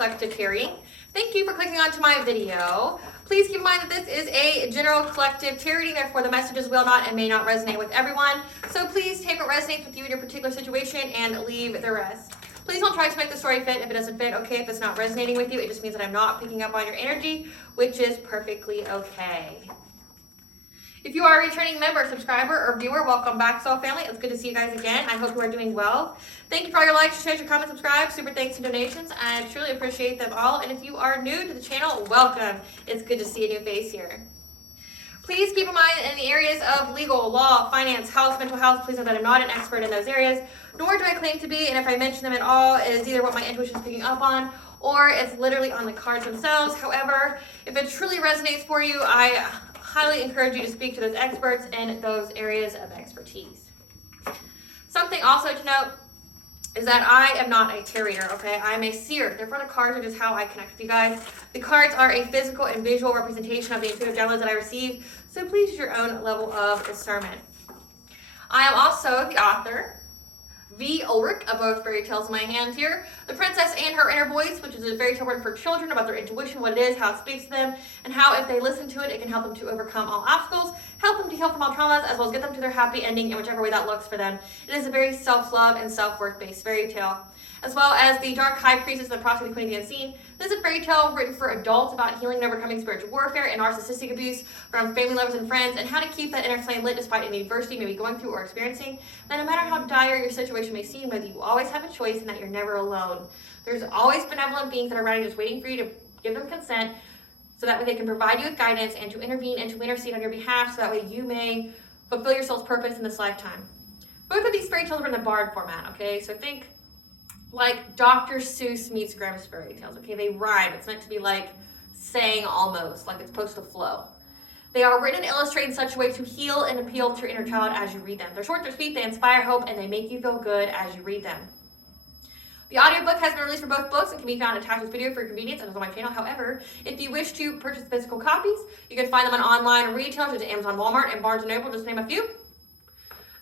Collective Tarotreading. Thank you for clicking onto my video. Please keep in mind that this is a general collective tarotreading, therefore the messages will not and may not resonate with everyone. So please take what resonates with you in your particular situation and leave the rest. Please don't try to make the story fit if it doesn't fit. Okay, if it's not resonating with you, it just means that I'm not picking up on your energy, which is perfectly okay. If you are a returning member, subscriber, or viewer, welcome back, Soul Family. It's good to see you guys again. I hope you are doing well. Thank you for all your likes, shares, your comments, subscribe, super thanks, and donations. I truly appreciate them all. And if you are new to the channel, welcome. It's good to see a new face here. Please keep in mind in the areas of legal, law, finance, health, mental health, please know that I'm not an expert in those areas, nor do I claim to be. And if I mention them at all, it is either what my intuition is picking up on or it's literally on the cards themselves. However, if it truly resonates for you, I highly encourage you to speak to those experts in those areas of expertise. Something also to note is that I am not a tarot reader, okay? I'm a seer. Therefore, the cards are just how I connect with you guys. The cards are a physical and visual representation of the intuitive downloads that I receive, so please use your own level of discernment. I am also the author, V. Ulrich, of both fairy tales in my hand here. The Princess and Her Inner Voice, which is a fairy tale written for children about their intuition, what it is, how it speaks to them, and how if they listen to it, it can help them to overcome all obstacles, help them to heal from all traumas, as well as get them to their happy ending in whichever way that looks for them. It is a very self-love and self-worth based fairy tale. As well as The Dark High Priestess and the Prophecy of the Queen of the Unseen. This is a fairy tale written for adults about healing and overcoming spiritual warfare and narcissistic abuse from family members and friends, and how to keep that inner flame lit despite any adversity you may be going through or experiencing. That no matter how dire your situation may seem, whether you always have a choice and that you're never alone. There's always benevolent beings that are around you just waiting for you to give them consent, so that way they can provide you with guidance and to intervene and to intercede on your behalf, so that way you may fulfill your soul's purpose in this lifetime. Both of these fairy tales are in the bard format, okay? So think like Dr. Seuss meets Grimm's fairy tales, okay? They rhyme. It's meant to be like saying almost, like it's supposed to flow. They are written and illustrated in such a way to heal and appeal to your inner child as you read them. They're short, they're sweet, they inspire hope, and they make you feel good as you read them. The audiobook has been released for both books and can be found attached to this video for your convenience and is on my channel. However, if you wish to purchase physical copies, you can find them on online retailers such as Amazon, Walmart, and Barnes & Noble, just to name a few.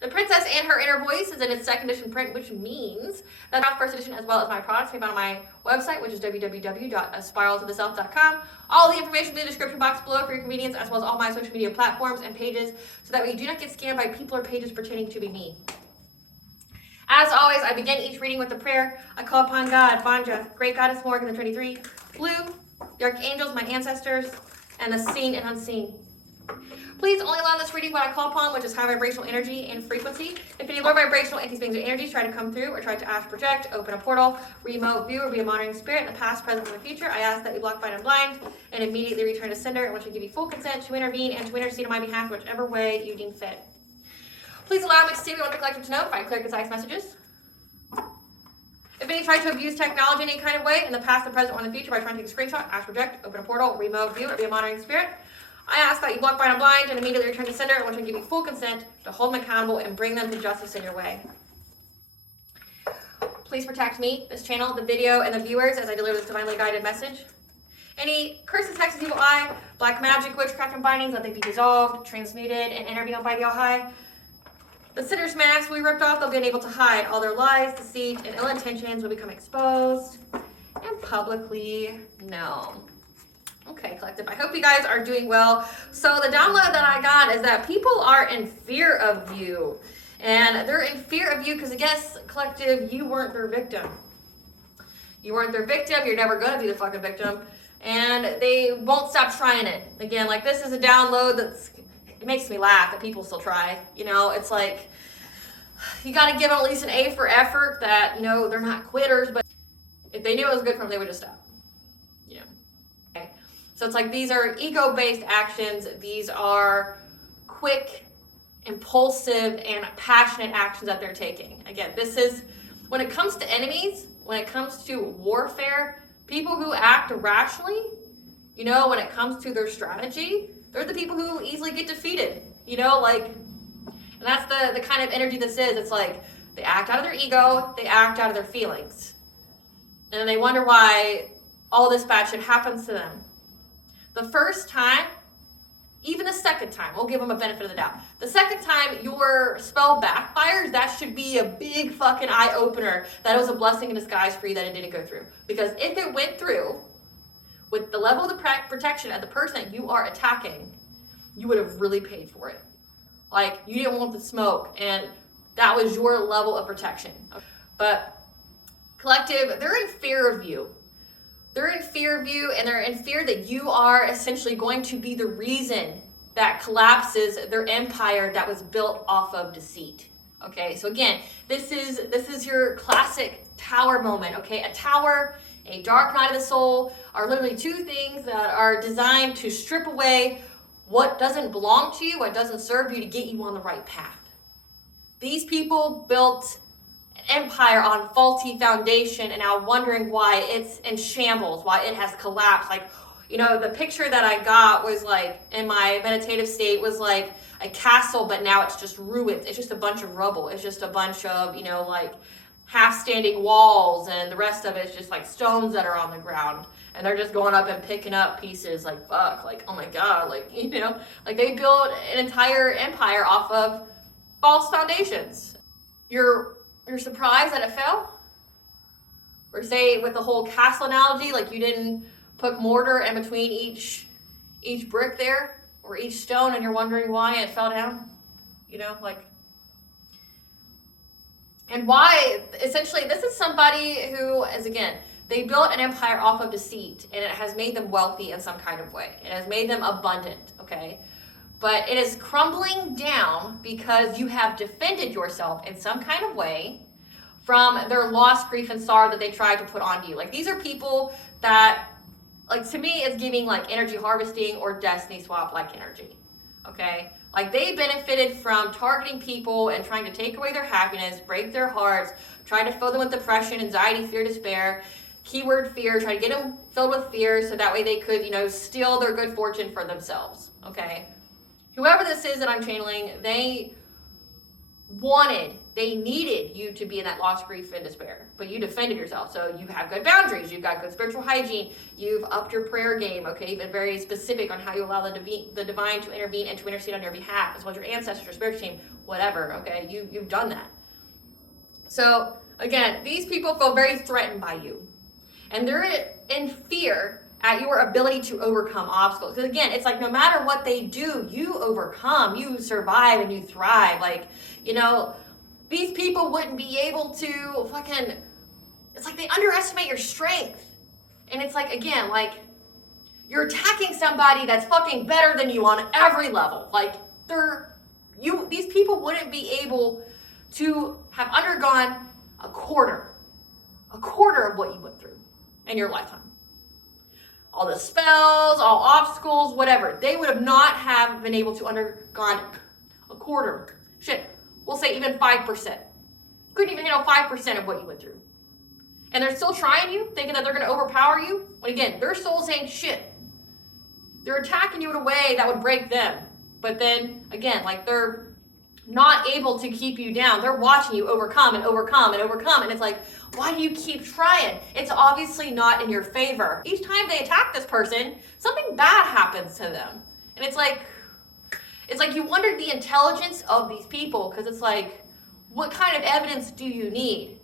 The Princess and Her Inner Voice is in its second edition print, which means that my first edition, as well as my products, can be found on my website, which is www.aspiraltotheself.com. All the information will be in the description box below for your convenience, as well as all my social media platforms and pages, so that way you do not get scammed by people or pages pretending to be me. As always, I begin each reading with a prayer. I call upon God, Banja, Great Goddess Morgan, the Trinity, Blue, the Archangels, my ancestors, and the seen and unseen. Please only allow this reading what I call upon, which is high vibrational energy and frequency. If any low vibrational entities, beings, or energies try to come through or try to astral project, open a portal, remote view, or be a monitoring spirit in the past, present, and the future, I ask that you block, bind, and blind, and immediately return to sender, and which will give you full consent to intervene and to intercede on my behalf, whichever way you deem fit. Please allow me to see what you want the collective to know if I clear concise messages. If any try to abuse technology in any kind of way, in the past, the present, or in the future, by trying to take a screenshot, astral project, open a portal, remote view, or be a monitoring spirit, I ask that you block, bind, and blind, and immediately return to sender, and which will give you full consent to hold them accountable and bring them to justice in your way. Please protect me, this channel, the video, and the viewers as I deliver this divinely guided message. Any curses, hexes, evil eye, black magic, witchcraft, and bindings, let they be dissolved, transmuted, and intervened by the All-High. The sinner's masks will be ripped off. They'll be unable to hide. All their lies, deceit, and ill intentions will become exposed and publicly known. Okay, collective, I hope you guys are doing well. So the download that I got is that people are in fear of you. And they're in fear of you because I guess, collective, you weren't their victim. You weren't their victim. You're never going to be the fucking victim. And they won't stop trying it. Again, like this is a download that's, it makes me laugh that people still try. You know, it's like, you got to give them at least an A for effort that, you know, they're not quitters. But if they knew it was good for them, they would just stop. Yeah. Okay. So it's like these are ego-based actions. These are quick, impulsive, and passionate actions that they're taking. Again, this is, when it comes to enemies, when it comes to warfare, people who act irrationally, you know, when it comes to their strategy, they're the people who easily get defeated. You know, like, and that's the kind of energy this is. It's like they act out of their ego, they act out of their feelings. And then they wonder why all this bad shit happens to them. The first time even the second time, we'll give them a benefit of the doubt. The second time your spell backfires, that should be a big fucking eye-opener that it was a blessing in disguise for you that it didn't go through. Because if it went through, with the level of the protection of the person that you are attacking, you would have really paid for it. Like, you didn't want the smoke, and that was your level of protection. But collective, they're in fear of you. They're in fear of you, and they're in fear that you are essentially going to be the reason that collapses their empire that was built off of deceit. Okay, so again, this is your classic tower moment. Okay, a tower, a dark night of the soul are literally two things that are designed to strip away what doesn't belong to you, what doesn't serve you, to get you on the right path. These people built an empire on faulty foundation and now wondering why it's in shambles, why it has collapsed. Like, you know, the picture that I got was like, in my meditative state, was like a castle, but now it's just ruins. It's just a bunch of rubble. It's just a bunch of, you know, like half-standing walls, and the rest of it is just like stones that are on the ground. And they're just going up and picking up pieces, like, fuck, like, oh my God, like, you know, like they built an entire empire off of false foundations. You're surprised that it fell? Or say with the whole castle analogy, like you didn't put mortar in between each brick there, or each stone, and you're wondering why it fell down? You know, like, and why, essentially, this is somebody who is, again, they built an empire off of deceit, and it has made them wealthy in some kind of way. It has made them abundant, okay? But it is crumbling down because you have defended yourself in some kind of way from their loss, grief, and sorrow that they tried to put onto you. Like, these are people that, like, to me, it's giving, like, energy harvesting or destiny swap-like energy, okay? Like, they benefited from targeting people and trying to take away their happiness, break their hearts, try to fill them with depression, anxiety, fear, despair, keyword fear, try to get them filled with fear so that way they could, you know, steal their good fortune for themselves, okay? Whoever this is that I'm channeling, they needed you to be in that loss, grief, and despair, but you defended yourself. So you have good boundaries, you've got good spiritual hygiene, you've upped your prayer game, okay? You've been very specific on how you allow the divine to intervene and to intercede on your behalf, as well as your ancestors, your spiritual team, whatever, okay? You've done that. So again, these people feel very threatened by you, and they're in fear at your ability to overcome obstacles. Because again, it's like no matter what they do, you overcome, you survive, and you thrive. Like, you know, these people wouldn't be able to fucking, it's like they underestimate your strength. And it's like, again, like you're attacking somebody that's fucking better than you on every level. Like these people wouldn't be able to have undergone a quarter of what you went through in your lifetime. All the spells, all obstacles, whatever. They would have not have been able to undergone a quarter. Shit, we'll say even 5%. Couldn't even handle 5% of what you went through. And they're still trying you, thinking that they're going to overpower you. But again, their soul's ain't shit. They're attacking you in a way that would break them. But then, again, like they're not able to keep you down. They're watching you overcome and overcome and overcome. And it's like, why do you keep trying? It's obviously not in your favor. Each time they attack this person, something bad happens to them. And it's like you wonder the intelligence of these people, because it's like, what kind of evidence do you need?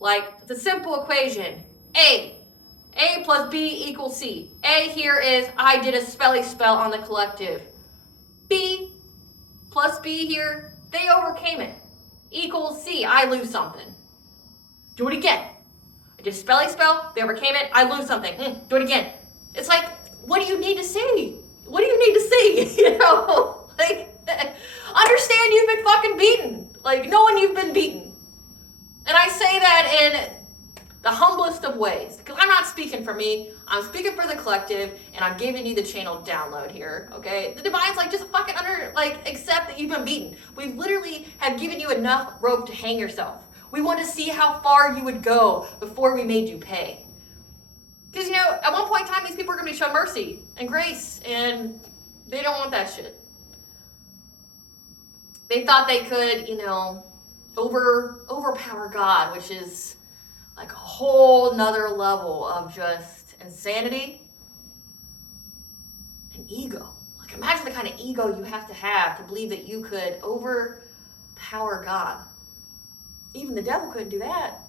Like, it's a simple equation. A plus B equals C. A here is, I did a spelly spell on the collective. B plus B here, they overcame it. Equals C, I lose something. Do it again. I did a spelly spell, they overcame it, I lose something. Do it again. It's like, what do you need to see? What do you need to see? You know, like, understand you've been fucking beaten. Like, knowing you've been beaten. And I say that in the humblest of ways, because I'm not speaking for me, I'm speaking for the collective, and I'm giving you the channel download here, okay? The divine's like, just fucking accept that you've been beaten. We literally have given you enough rope to hang yourself. We want to see how far you would go before we made you pay. Because, you know, at one point in time, these people are going to be shown mercy and grace, and they don't want that shit. They thought they could, you know, overpower God, which is like a whole nother level of just insanity and ego. Like, Imagine the kind of ego you have to believe that you could overpower God. Even the devil couldn't do that.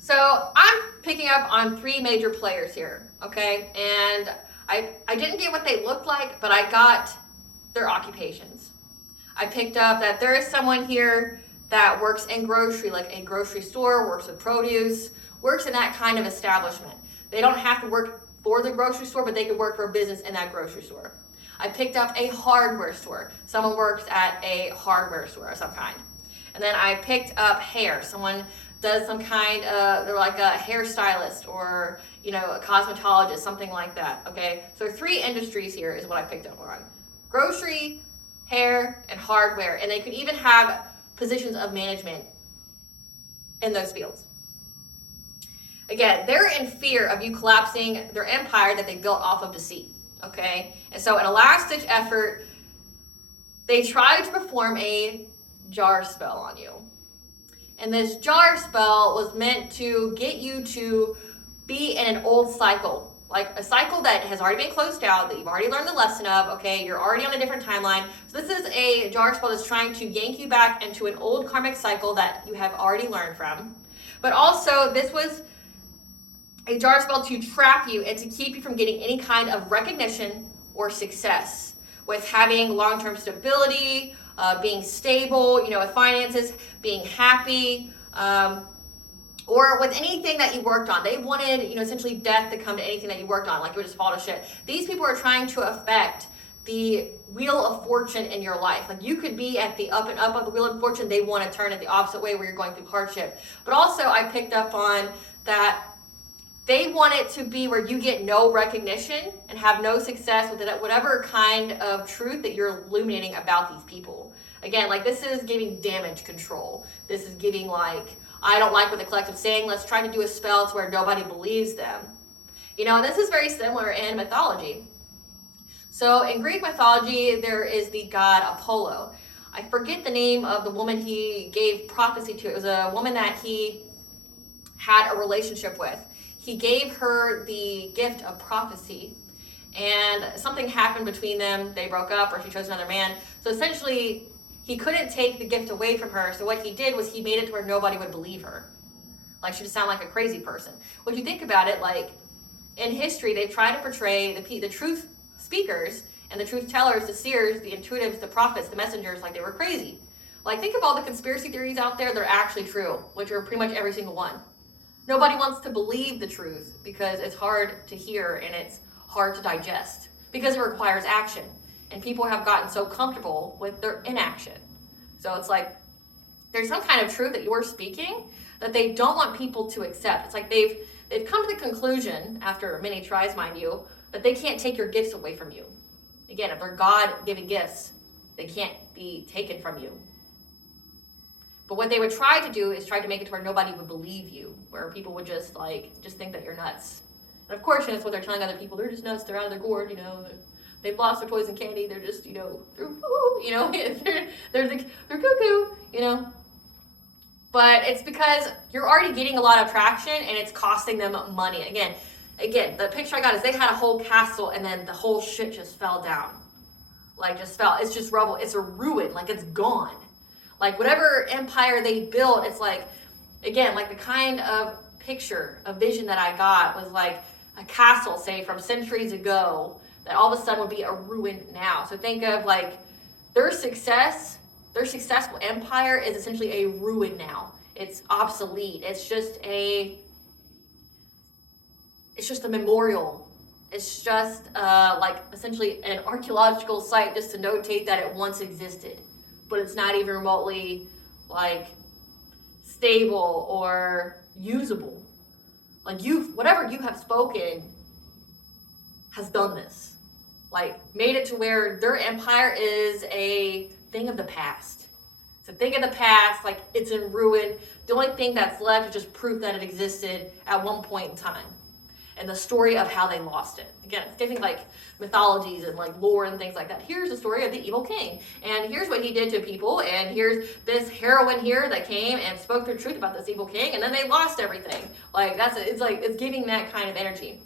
So I'm picking up on 3 major players here, okay? And I didn't get what they looked like, but I got their occupations. I picked up that there is someone here that works in grocery, like a grocery store, works with produce, works in that kind of establishment. They don't have to work for the grocery store, but they could work for a business in that grocery store. I picked up a hardware store. Someone works at a hardware store of some kind. And then I picked up hair. Someone does some kind of, they're like a hairstylist or, you know, a cosmetologist, something like that, okay? So 3 industries here is what I picked up on. Grocery, hair, and hardware. And they could even have positions of management in those fields. Again, they're in fear of you collapsing their empire that they built off of deceit, okay? And so in a last-ditch effort, they tried to perform a jar spell on you. And this jar spell was meant to get you to be in an old cycle, like a cycle that has already been closed out, that you've already learned the lesson of, okay? You're already on a different timeline. So this is a jar spell that's trying to yank you back into an old karmic cycle that you have already learned from. But also, this was a jar spell to trap you and to keep you from getting any kind of recognition or success with having long-term stability, being stable, you know, with finances, being happy, or with anything that you worked on. They wanted, you know, essentially death to come to anything that you worked on, like you would just fall to shit. These people are trying to affect the wheel of fortune in your life. Like you could be at the up and up of the wheel of fortune. They want to turn it the opposite way where you're going through hardship. But also I picked up on that they want it to be where you get no recognition and have no success with it, whatever kind of truth that you're illuminating about these people. Again, like this is giving damage control. This is giving like, I don't like what the collective's saying. Let's try to do a spell to where nobody believes them. You know, and this is very similar in mythology. So in Greek mythology, there is the god Apollo. I forget the name of the woman he gave prophecy to. It was a woman that he had a relationship with. He gave her the gift of prophecy, and something happened between them. They broke up, or she chose another man. So essentially, he couldn't take the gift away from her. So what he did was he made it to where nobody would believe her. Like she would sound like a crazy person. When you think about it, like in history, they try to portray the truth speakers and the truth tellers, the seers, the intuitives, the prophets, the messengers, like they were crazy. Like think of all the conspiracy theories out there. They're actually true, which are pretty much every single one. Nobody wants to believe the truth because it's hard to hear and it's hard to digest because it requires action. And people have gotten so comfortable with their inaction. So it's like there's some kind of truth that you're speaking that they don't want people to accept. It's like they've come to the conclusion, after many tries, mind you, that they can't take your gifts away from you. Again, if they're God-given gifts, they can't be taken from you. But what they would try to do is try to make it to where nobody would believe you, where people would just think that you're nuts. And of course, that's what they're telling other people. They're just nuts. They're out of their gourd. You know, they've lost their toys and candy. They're just, you know, they're cuckoo. You know. But it's because you're already getting a lot of traction, and it's costing them money. Again, the picture I got is they had a whole castle, and then the whole shit just fell down. Like just fell. It's just rubble. It's a ruin. Like it's gone. Like whatever empire they built, it's like, again, like the kind of picture, a vision that I got was like a castle, say from centuries ago, that all of a sudden would be a ruin now. So think of like their successful empire is essentially a ruin now. It's obsolete. It's just a memorial. It's just like essentially an archaeological site just to notate that it once existed. But it's not even remotely like stable or usable. Like whatever you have spoken has done this. Like made it to where their empire is a thing of the past. It's a thing of the past, like it's in ruin. The only thing that's left is just proof that it existed at one point in time. And the story of how they lost it. Again, it's giving like mythologies and like lore and things like that. Here's the story of the evil king. And here's what he did to people. And here's this heroine here that came and spoke the truth about this evil king. And then they lost everything. Like it's giving that kind of energy.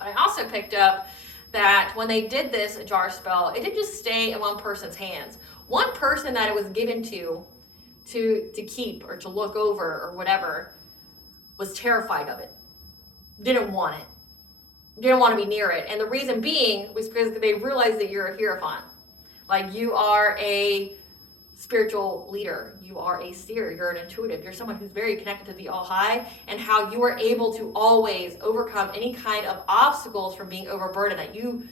But I also picked up that when they did this jar spell, it didn't just stay in one person's hands. One person that it was given to keep or to look over or whatever was terrified of it. Didn't want it. Didn't want to be near it. And the reason being was because they realized that you're a hierophant. Like, you are a spiritual leader. You are a seer. You're an intuitive. You're someone who's very connected to the All High, and how you are able to always overcome any kind of obstacles from being overburdened. That you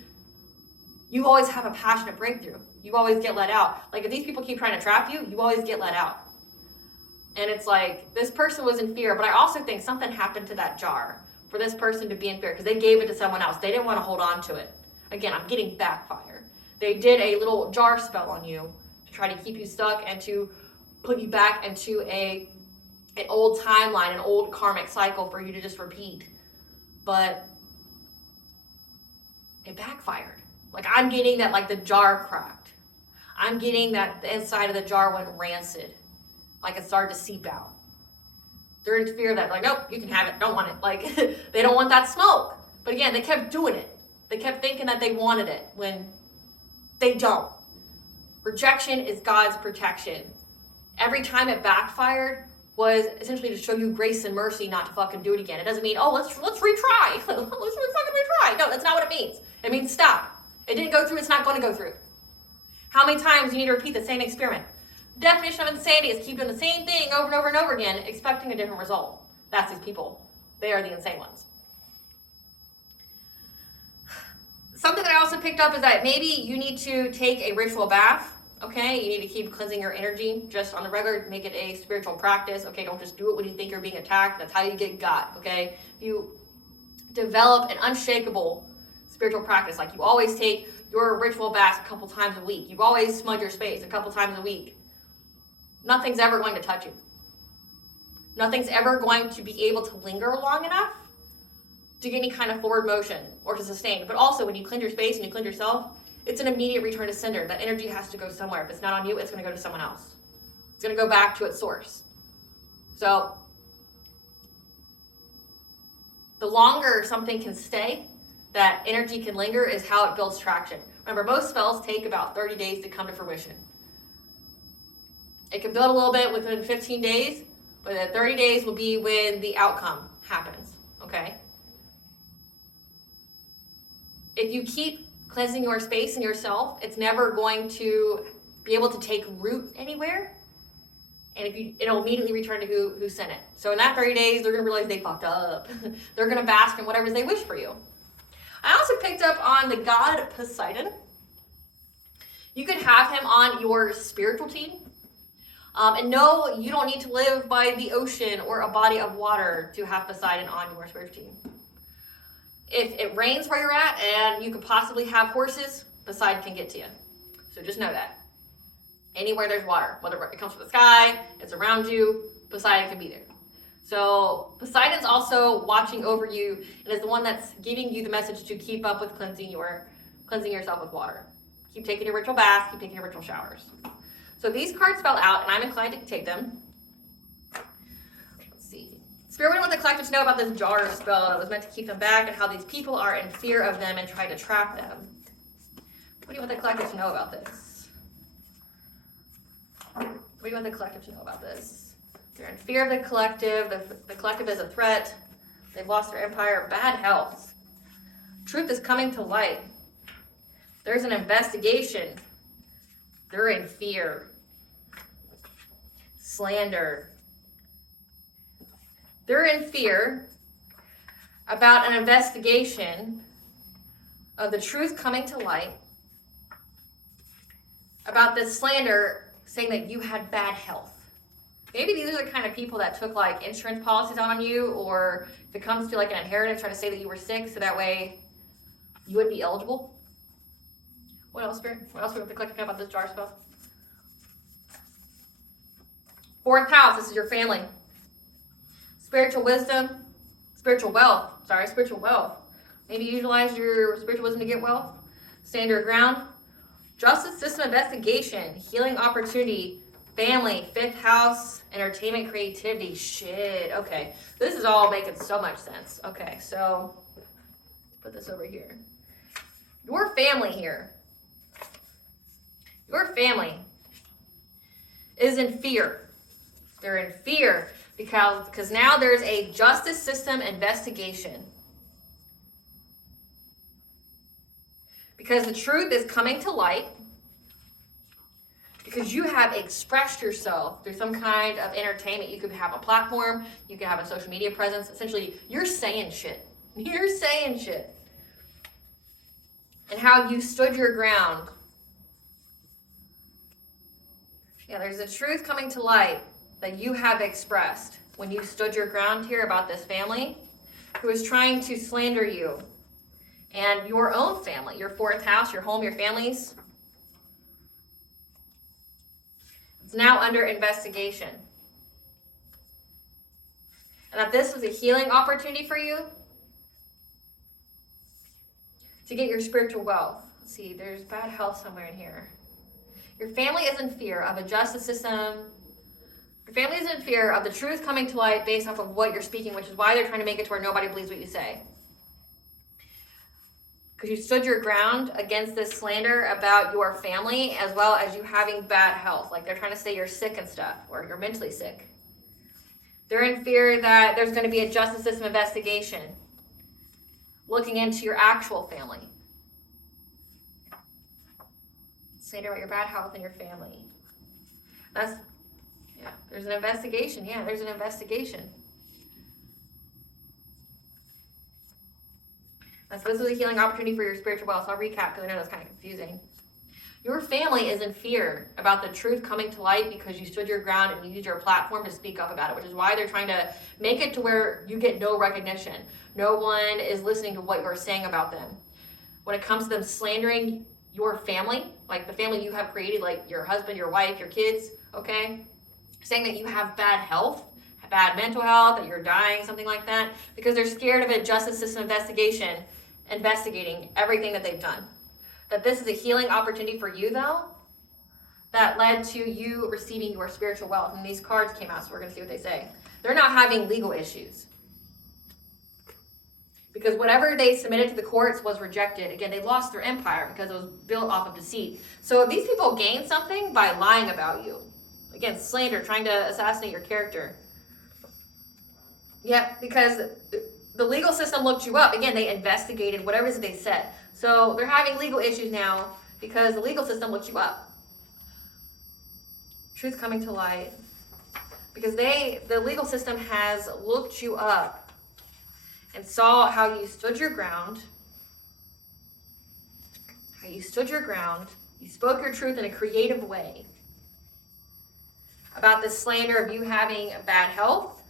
always have a passionate breakthrough. You always get let out. Like, if these people keep trying to trap you, you always get let out. And it's like, this person was in fear, but I also think something happened to that jar for this person to be in fear, because they gave it to someone else. They didn't want to hold on to it. Again, I'm getting backfire. They did a little jar spell on you to try to keep you stuck and to put you back into an old timeline, an old karmic cycle for you to just repeat. But it backfired. Like, I'm getting that, like, the jar cracked. I'm getting that the inside of the jar went rancid. Like, it started to seep out. They're in fear of that. Like, nope, you can have it. Don't want it. Like, they don't want that smoke. But again, they kept doing it. They kept thinking that they wanted it when they don't. Rejection is God's protection. Every time it backfired was essentially to show you grace and mercy not to fucking do it again. It doesn't mean, oh, let's retry. let's fucking retry. No, that's not what it means. It means stop. It didn't go through. It's not going to go through. How many times do you need to repeat the same experiment? Definition of insanity is keep doing the same thing over and over and over again, expecting a different result. That's these people. They are the insane ones. Something that I also picked up is that maybe you need to take a ritual bath, okay? You need to keep cleansing your energy just on the regular, make it a spiritual practice, okay? Don't just do it when you think you're being attacked. That's how you get got, okay? You develop an unshakable spiritual practice. Like, you always take your ritual baths a couple times a week. You always smudge your space a couple times a week. Nothing's ever going to touch you. Nothing's ever going to be able to linger long enough to get any kind of forward motion or to sustain. But also, when you cleanse your space and you cleanse yourself, it's an immediate return to sender. That energy has to go somewhere. If it's not on you, it's going to go to someone else. It's going to go back to its source. So, the longer something can stay, that energy can linger, is how it builds traction. Remember, most spells take about 30 days to come to fruition. It can build a little bit within 15 days, but the 30 days will be when the outcome happens, okay? If you keep cleansing your space and yourself, it's never going to be able to take root anywhere. And it'll immediately return to who sent it. So in that 30 days, they're going to realize they fucked up. They're going to bask in whatever they wish for you. I also picked up on the god Poseidon. You could have him on your spiritual team. And no, you don't need to live by the ocean or a body of water to have Poseidon on your spiritual team. If it rains where you're at and you could possibly have horses, Poseidon can get to you. So just know that. Anywhere there's water, whether it comes from the sky, it's around you, Poseidon can be there. So Poseidon's also watching over you and is the one that's giving you the message to keep up with cleansing yourself with water. Keep taking your ritual baths, keep taking your ritual showers. So these cards fell out, and I'm inclined to take them. Let's see. Spirit, what do you want the collective to know about this jar spell that was meant to keep them back, and how these people are in fear of them and try to trap them? What do you want the collective to know about this? What do you want the collective to know about this? They're in fear of the collective. The collective is a threat. They've lost their empire. Bad health. Truth is coming to light. There's an investigation. They're in fear. Slander. They're in fear about an investigation of the truth coming to light, about this slander saying that you had bad health. Maybe these are the kind of people that took like insurance policies on you, or if it comes to like an inheritance, try to say that you were sick so that way you would be eligible. What else, Spirit? What else do we have to click about this jar spell? Fourth house, this is your family. Spiritual wisdom, spiritual wealth. Maybe utilize your spiritual wisdom to get wealth. Stand your ground. Justice system investigation, healing opportunity, family, fifth house, entertainment, creativity. Shit, okay. This is all making so much sense. Okay, so put this over here. Your family here. Your family is in fear. They're in fear because now there's a justice system investigation. Because the truth is coming to light. Because you have expressed yourself through some kind of entertainment. You could have a platform. You could have a social media presence. Essentially, you're saying shit. You're saying shit. And how you stood your ground. Yeah, there's a truth coming to light that you have expressed when you stood your ground here about this family who is trying to slander you and your own family, your fourth house, your home, your families. It's now under investigation. And that this was a healing opportunity for you to get your spiritual wealth. Let's see, there's bad health somewhere in here. Your family is in fear of a justice system. Your family is in fear of the truth coming to light based off of what you're speaking, which is why they're trying to make it to where nobody believes what you say. Because you stood your ground against this slander about your family, as well as you having bad health. Like they're trying to say you're sick and stuff, or you're mentally sick. They're in fear that there's going to be a justice system investigation looking into your actual family. Slander about your bad health and your family. There's an investigation. Yeah, there's an investigation. This is a healing opportunity for your spiritual wealth. So I'll recap because I know that's kind of confusing. Your family is in fear about the truth coming to light because you stood your ground and you used your platform to speak up about it, which is why they're trying to make it to where you get no recognition. No one is listening to what you're saying about them. When it comes to them slandering your family, like the family you have created, like your husband, your wife, your kids, okay? Saying that you have bad health, bad mental health, that you're dying, something like that, because they're scared of a justice system investigation investigating everything that they've done. That this is a healing opportunity for you, though, that led to you receiving your spiritual wealth. And these cards came out, so we're going to see what they say. They're not having legal issues. Because whatever they submitted to the courts was rejected. Again, they lost their empire because it was built off of deceit. So these people gained something by lying about you. Again, slander, trying to assassinate your character. Yeah, because the legal system looked you up. Again, they investigated whatever it is that they said. So they're having legal issues now because the legal system looked you up. Truth coming to light. Because the legal system has looked you up and saw how you stood your ground. How you stood your ground. You spoke your truth in a creative way about the slander of you having bad health,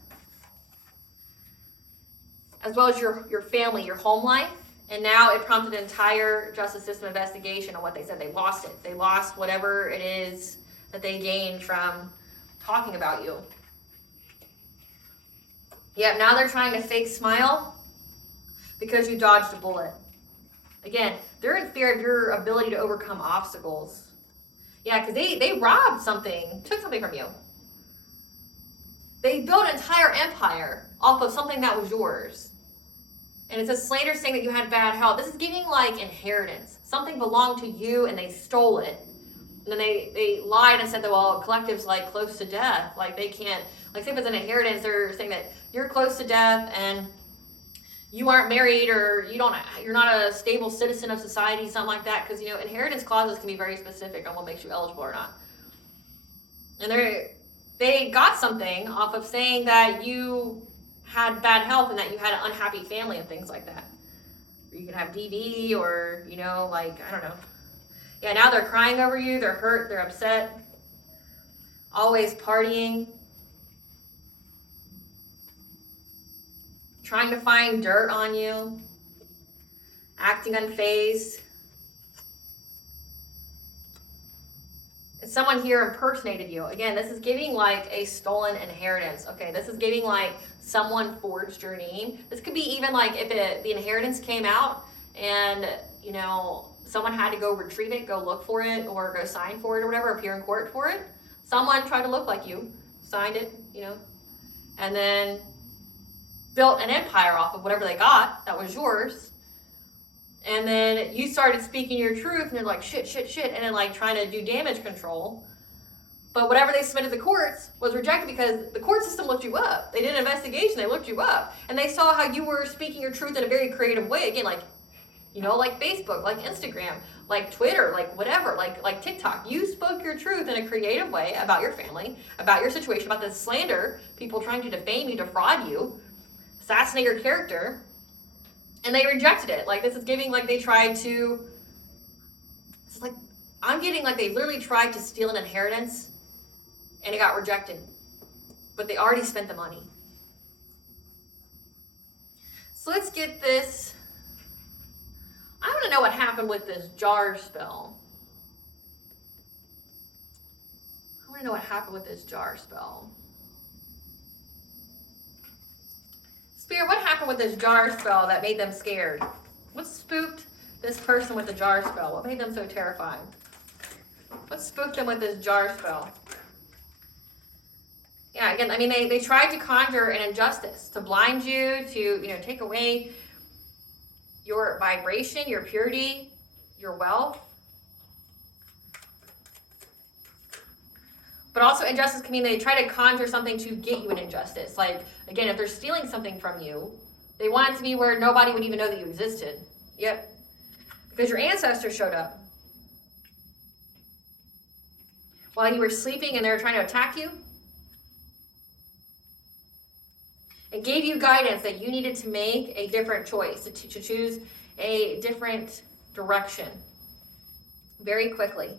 as well as your family, your home life. And now it prompted an entire justice system investigation on what they said. They lost it. They lost whatever it is that they gained from talking about you. Yeah, now they're trying to fake smile because you dodged a bullet. Again, they're in fear of your ability to overcome obstacles. Yeah, because they robbed something, took something from you. They built an entire empire off of something that was yours. And it's a slander saying that you had bad health. This is giving like inheritance. Something belonged to you and they stole it. And then they lied and said that, well, collective's like close to death. Like they can't, like say if it's an inheritance, they're saying that you're close to death and you aren't married or you're not a stable citizen of society, something like that. Because, inheritance clauses can be very specific on what makes you eligible or not. And they got something off of saying that you had bad health and that you had an unhappy family and things like that. Or you can have DV or, I don't know. Yeah, now they're crying over you. They're hurt. They're upset. Always partying. Trying to find dirt on you. Acting unfazed. And someone here impersonated you. Again, this is giving like a stolen inheritance. Okay, this is giving like someone forged your name. This could be even like if the inheritance came out and, someone had to go retrieve it, go look for it, or go sign for it or whatever, appear in court for it. Someone tried to look like you, signed it, and then built an empire off of whatever they got that was yours And then you started speaking your truth, and they're like, shit, and then like trying to do damage control. But whatever they submitted to the courts was rejected because the court system looked you up. They did an investigation, they looked you up. And they saw how you were speaking your truth in a very creative way. Again, like, you know, like Facebook, like Instagram, like Twitter, like whatever, like TikTok. You spoke your truth in a creative way about your family, about your situation, about the slander, people trying to defame you, defraud you, assassinate your character. And they rejected it. Like, this is giving, like, they tried to, it's like, I'm getting, like, they literally tried to steal an inheritance, and it got rejected. But they already spent the money. So let's get this. I want to know what happened with this jar spell. I want to know what happened with this jar spell. Spirit, what happened with this jar spell that made them scared? What spooked this person with the jar spell? What made them so terrified? What spooked them with this jar spell? Yeah, again, I mean, they tried to conjure an injustice, to blind you, to, you know, take away your vibration, your purity, your wealth. But also injustice can mean they try to conjure something to get you an injustice. Like, again, if they're stealing something from you, they want it to be where nobody would even know that you existed. Yep. Because your ancestors showed up while you were sleeping and they were trying to attack you. It gave you guidance that you needed to make a different choice, to choose a different direction very quickly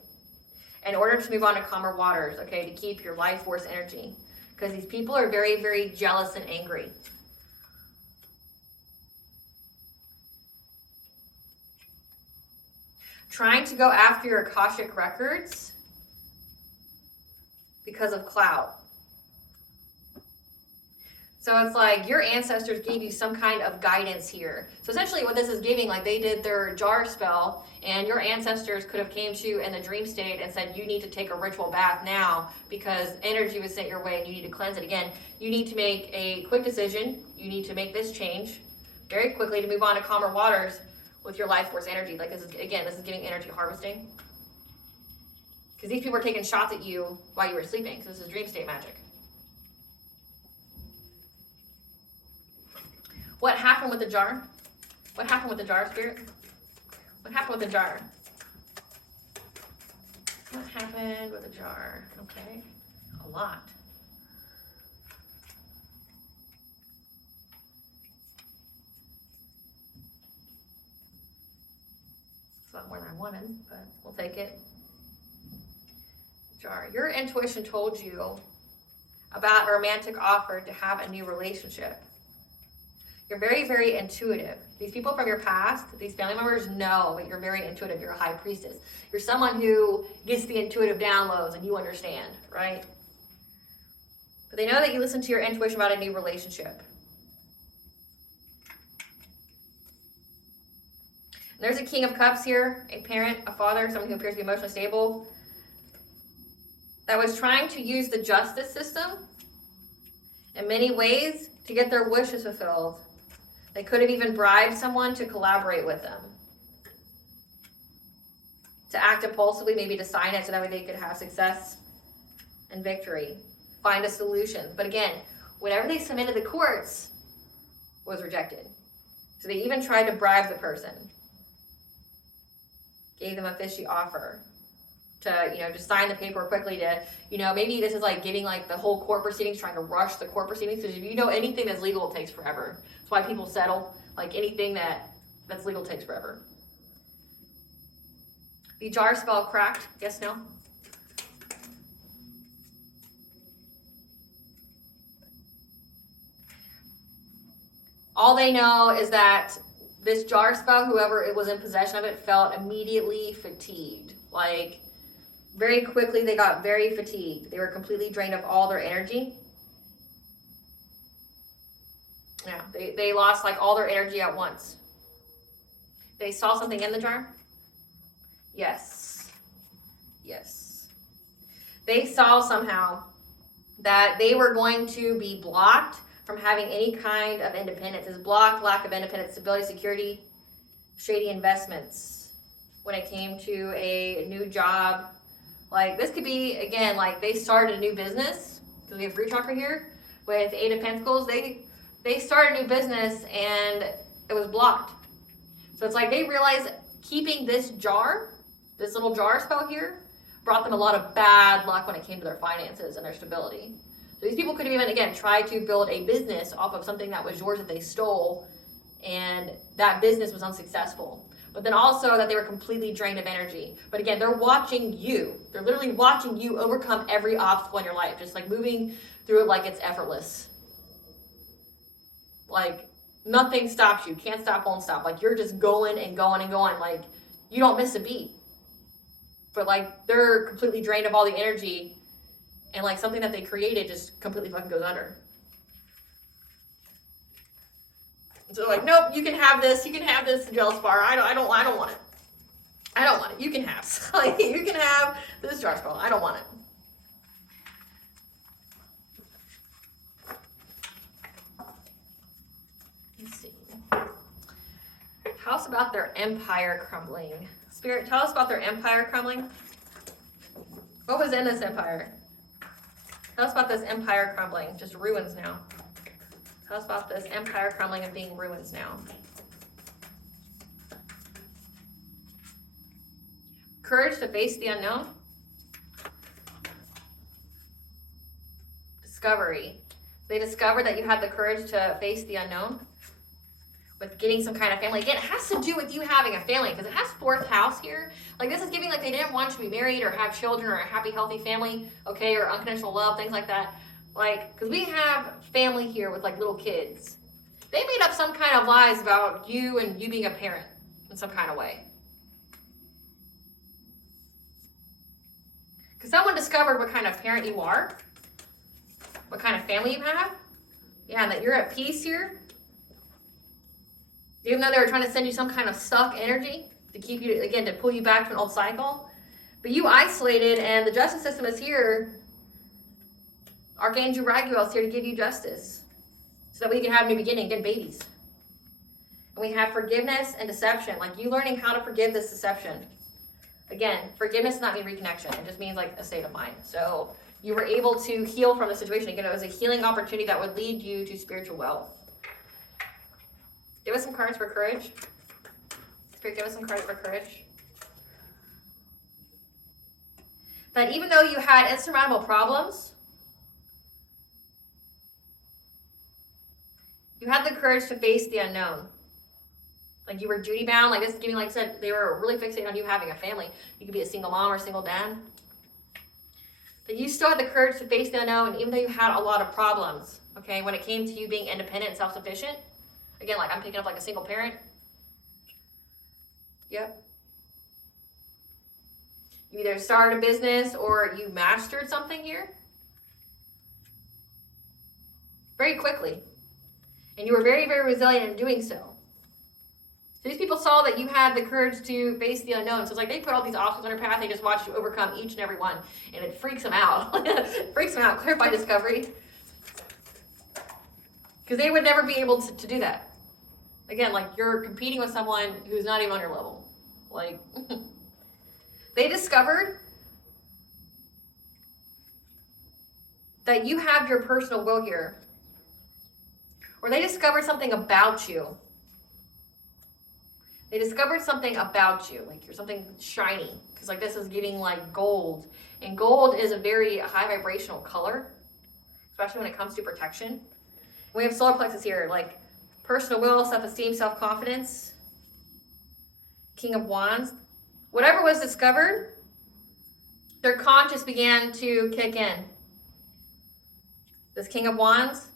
in order to move on to calmer waters, okay, to keep your life force energy. Because these people are very, very jealous and angry. Trying to go after your Akashic records because of clout. So it's like your ancestors gave you some kind of guidance here. So essentially what this is giving, like they did their jar spell and your ancestors could have came to you in the dream state and said, you need to take a ritual bath now because energy was sent your way and you need to cleanse it. Again, you need to make a quick decision. You need to make this change very quickly to move on to calmer waters with your life force energy. Like this is, again, this is giving energy harvesting. Because these people are taking shots at you while you were sleeping. So this is dream state magic. What happened with the jar? What happened with the jar, Spirit? What happened with the jar? What happened with the jar? Okay, a lot. It's a lot more than I wanted, but we'll take it. Jar. Your intuition told you about a romantic offer to have a new relationship. You're very, very intuitive. These people from your past, these family members know that you're very intuitive. You're a high priestess. You're someone who gets the intuitive downloads and you understand, right? But they know that you listen to your intuition about a new relationship. And there's a King of Cups here, a parent, a father, someone who appears to be emotionally stable, that was trying to use the justice system in many ways to get their wishes fulfilled. They could have even bribed someone to collaborate with them, to act impulsively, maybe to sign it so that way they could have success and victory, find a solution. But again, whatever they submitted to the courts was rejected. So they even tried to bribe the person, gave them a fishy offer to, just sign the paper quickly to, maybe this is like giving like the whole court proceedings, trying to rush the court proceedings. Because if you know anything that's legal, it takes forever. That's why people settle. Like anything that's legal takes forever. The jar spell cracked. Yes, no? All they know is that this jar spell, whoever it was in possession of it, felt immediately fatigued. Like, very quickly, they got very fatigued. They were completely drained of all their energy. Yeah, they lost like all their energy at once. They saw something in the jar? Yes. Yes. They saw somehow that they were going to be blocked from having any kind of independence. It's blocked, lack of independence, stability, security, shady investments when it came to a new job. Like this could be, again, like they started a new business, because we have root chakra here with 8 of Pentacles. They started a new business and it was blocked. So it's like they realized keeping this jar, this little jar spell here, brought them a lot of bad luck when it came to their finances and their stability. So these people could have even, again, tried to build a business off of something that was yours that they stole, and that business was unsuccessful. But then also that they were completely drained of energy. But again, they're watching you. They're literally watching you overcome every obstacle in your life, just like moving through it like it's effortless. Like nothing stops you. Can't stop, won't stop. Like you're just going and going and going. Like you don't miss a beat. But like they're completely drained of all the energy, and like something that they created just completely fucking goes under. So like, nope, you can have this, jealous bar. I don't want it. I don't want it. You can have. Like you can have this jar spell. I don't want it. Let's see. Tell us about their empire crumbling. Spirit, tell us about their empire crumbling. What was in this empire? Tell us about this empire crumbling. Just ruins now. Tell us about this empire crumbling and being ruins now. Courage to face the unknown. Discovery. They discovered that you had the courage to face the unknown with getting some kind of family. Again, it has to do with you having a family, because it has 4th house here. Like this is giving like they didn't want you to be married or have children or a happy, healthy family, okay, or unconditional love, things like that. Like, because we have family here with like little kids. They made up some kind of lies about you and you being a parent in some kind of way. Because someone discovered what kind of parent you are, what kind of family you have. Yeah, and that you're at peace here. Even though they were trying to send you some kind of stuck energy to keep you, again, to pull you back to an old cycle. But you isolated, and the justice system is here. Archangel Raguel is here to give you justice, so that we can have a new beginning, again, babies. And we have forgiveness and deception, like you learning how to forgive this deception. Again, forgiveness does not mean reconnection. It just means like a state of mind. So you were able to heal from the situation. Again, it was a healing opportunity that would lead you to spiritual wealth. Give us some cards for courage. Spirit, give us some cards for courage. That even though you had insurmountable problems, you had the courage to face the unknown. Like you were duty bound. Like this is giving, like I said, they were really fixated on you having a family. You could be a single mom or a single dad. That you still had the courage to face the unknown, even though you had a lot of problems. Okay, when it came to you being independent and self-sufficient. Again, like I'm picking up like a single parent. Yep. You either started a business or you mastered something here. Very quickly. And you were very, very resilient in doing so. So these people saw that you had the courage to face the unknown. So it's like they put all these obstacles on your path. They just watch you overcome each and every one. And it freaks them out. It freaks them out. Clarify discovery. Because they would never be able to do that. Again, like you're competing with someone who's not even on your level. Like, they discovered that you have your personal will here. Or they discovered something about you. They discovered something about you. Like you're something shiny. Because like this is giving like gold. And gold is a very high vibrational color. Especially when it comes to protection. We have solar plexus here. Like personal will, self-esteem, self-confidence. King of Wands. Whatever was discovered, their conscious began to kick in. This King of Wands,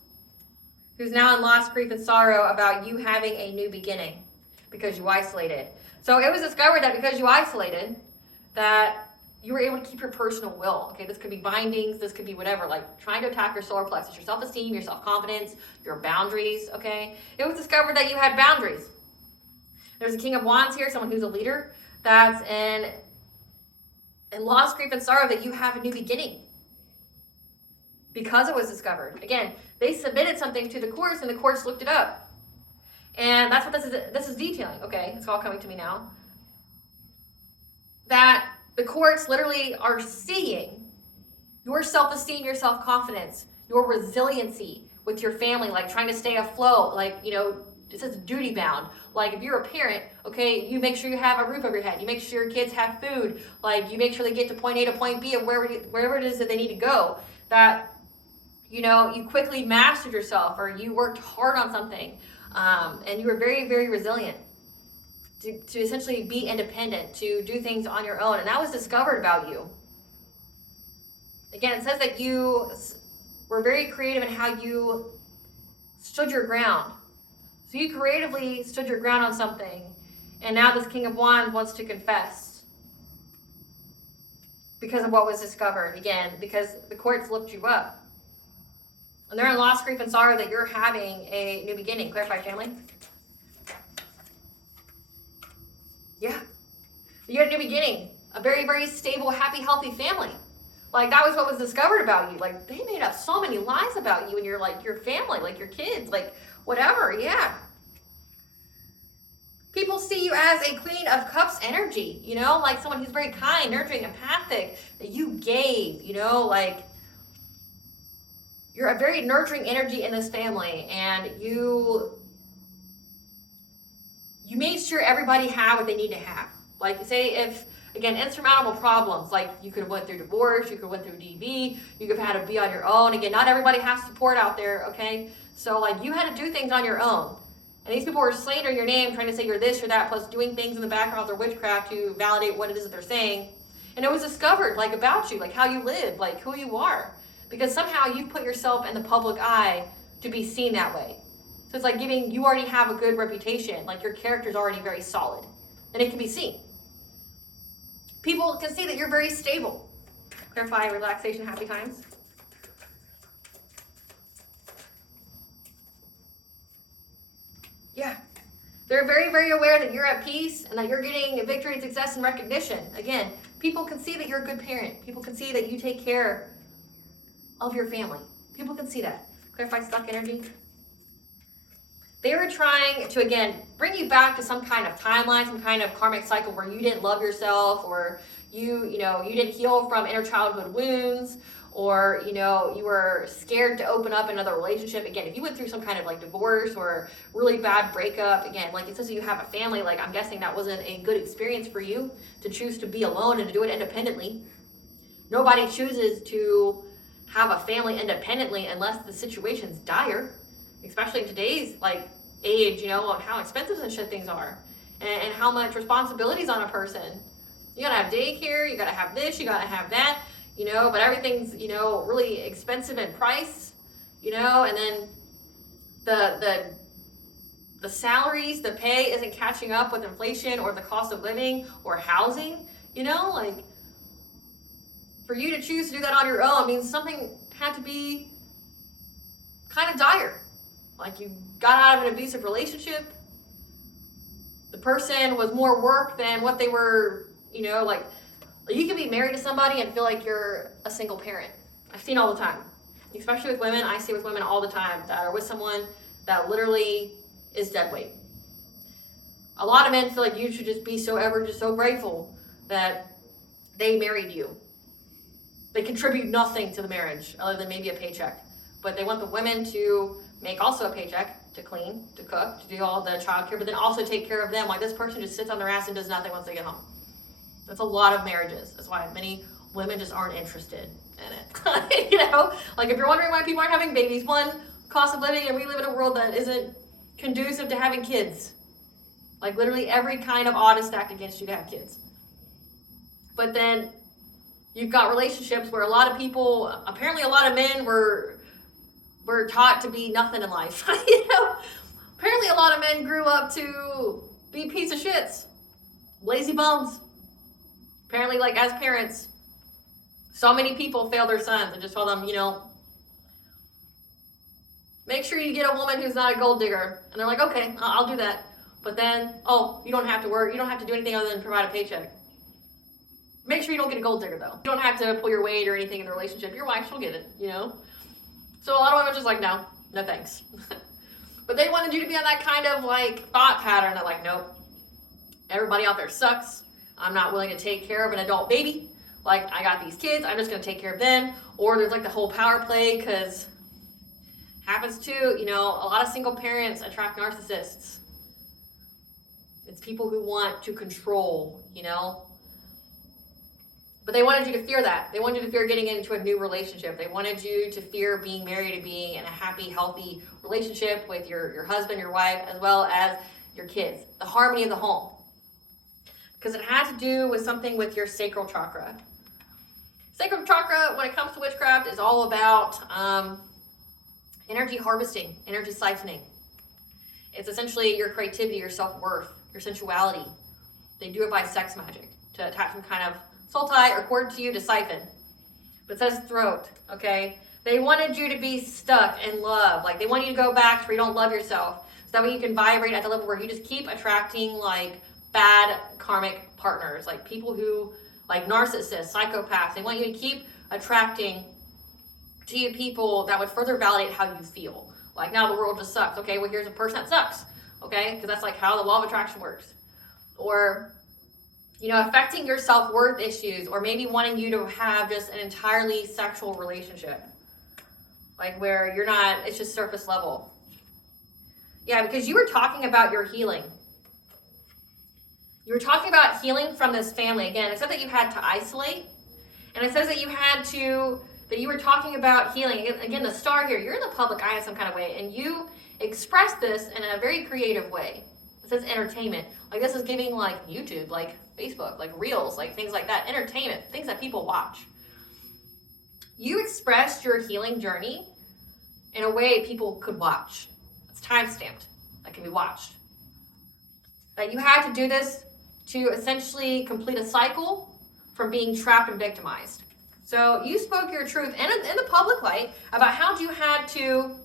who's now in loss, grief, and sorrow about you having a new beginning because you isolated. So it was discovered that because you isolated, that you were able to keep your personal will. Okay, this could be bindings, this could be whatever, like trying to attack your solar plexus, your self-esteem, your self-confidence, your boundaries, okay? It was discovered that you had boundaries. There's a King of Wands here, someone who's a leader, that's in loss, grief, and sorrow, that you have a new beginning. Because it was discovered. Again, they submitted something to the courts and the courts looked it up. And that's what this is detailing. Okay, it's all coming to me now. That the courts literally are seeing your self-esteem, your self-confidence, your resiliency with your family, like trying to stay afloat, like, you know, it says duty bound. Like if you're a parent, okay, you make sure you have a roof over your head. You make sure your kids have food. Like you make sure they get to point A to point B and wherever it is that they need to go. That, you know, you quickly mastered yourself, or you worked hard on something, and you were very, very resilient to essentially be independent, to do things on your own. And that was discovered about you. Again, it says that you were very creative in how you stood your ground. So you creatively stood your ground on something, and now this King of Wands wants to confess because of what was discovered. Again, because the courts looked you up. And they're in loss, grief, and sorrow that you're having a new beginning. Clarify, family. Yeah. You had a new beginning. A very, very stable, happy, healthy family. Like, that was what was discovered about you. Like, they made up so many lies about you and your, like, your family, like, your kids, like, whatever, yeah. People see you as a Queen of Cups energy, you know? Like, someone who's very kind, nurturing, empathic, that you gave, you know? Like, you're a very nurturing energy in this family, and you made sure everybody had what they need to have. Like, say if, again, insurmountable problems, like you could have went through divorce, you could have went through DV, you could have had to be on your own. Again, not everybody has support out there, okay? So, like, you had to do things on your own. And these people were slandering your name, trying to say you're this or that, plus doing things in the background or witchcraft to validate what it is that they're saying. And it was discovered, like, about you, like how you live, like who you are. Because somehow you put yourself in the public eye to be seen that way. So it's like you already have a good reputation, like your character's already very solid. And it can be seen. People can see that you're very stable. Clarify, relaxation, happy times. Yeah. They're very, very aware that you're at peace and that you're getting victory, success, and recognition. Again, people can see that you're a good parent. People can see that you take care of your family. People can see that. Clarify, stuck energy. They were trying to, again, bring you back to some kind of timeline, some kind of karmic cycle where you didn't love yourself, or you didn't heal from inner childhood wounds, or, you were scared to open up another relationship. Again, if you went through some kind of like divorce or really bad breakup, again, like it says you have a family, like I'm guessing that wasn't a good experience for you to choose to be alone and to do it independently. Nobody chooses to have a family independently unless the situation's dire, especially in today's like age, of how expensive and shit things are, and how much responsibilities on a person. You gotta have daycare, you gotta have this, you gotta have that, but everything's, really expensive in price, and then the salaries, the pay isn't catching up with inflation or the cost of living or housing, like for you to choose to do that on your own means something had to be kind of dire. Like you got out of an abusive relationship. The person was more work than what they were, like you can be married to somebody and feel like you're a single parent. I've seen all the time, especially with women. I see with women all the time that are with someone that literally is dead weight. A lot of men feel like you should just be just so grateful that they married you. They contribute nothing to the marriage other than maybe a paycheck, but they want the women to make also a paycheck, to clean, to cook, to do all the childcare, but then also take care of them. Like this person just sits on their ass and does nothing once they get home. That's a lot of marriages. That's why many women just aren't interested in it. Like if you're wondering why people aren't having babies, one, cost of living, and we live in a world that isn't conducive to having kids. Like literally every kind of odd is stacked against you to have kids. But then you've got relationships where a lot of people, apparently a lot of men were taught to be nothing in life. Apparently a lot of men grew up to be piece of shits, lazy bums. Apparently, like as parents, so many people fail their sons and just tell them, make sure you get a woman who's not a gold digger. And they're like, okay, I'll do that. But then, you don't have to work. You don't have to do anything other than provide a paycheck. Make sure you don't get a gold digger though. You don't have to pull your weight or anything in the relationship. Your wife, she'll get it, So a lot of women are just like, no thanks. But they wanted you to be on that kind of like thought pattern that like, nope, everybody out there sucks. I'm not willing to take care of an adult baby. Like, I got these kids, I'm just gonna take care of them. Or there's like the whole power play, because happens too, you know, a lot of single parents attract narcissists. It's people who want to control, you know. But they wanted you to fear that. They wanted you to fear getting into a new relationship. They wanted you to fear being married and being in a happy, healthy relationship with your husband, your wife, as well as your kids. The harmony of the home. Because it had to do with something with your sacral chakra. Sacral chakra, when it comes to witchcraft, is all about energy harvesting, energy siphoning. It's essentially your creativity, your self-worth, your sensuality. They do it by sex magic to attach some kind of soul tie or cord to you to siphon. But it says throat, okay? They wanted you to be stuck in love. Like, they want you to go back to where you don't love yourself. So that way you can vibrate at the level where you just keep attracting, like, bad karmic partners. Like, people who, like narcissists, psychopaths. They want you to keep attracting to you people that would further validate how you feel. Like, now the world just sucks. Okay, well, here's a person that sucks. Okay, because that's like how the law of attraction works. Or, you know, affecting your self-worth issues, or maybe wanting you to have just an entirely sexual relationship. Like, where you're not, it's just surface level. Yeah, because you were talking about your healing. You were talking about healing from this family. Again, it said that you had to isolate. And it says that you had to, that you were talking about healing. Again, the star here, you're in the public eye in some kind of way, and you express this in a very creative way. It says entertainment. Like, this is giving like YouTube, like Facebook, like Reels, like things like that. Entertainment, things that people watch. You expressed your healing journey in a way people could watch. It's time-stamped. That can be watched. That you had to do this to essentially complete a cycle from being trapped and victimized. So you spoke your truth in the public light about how you had to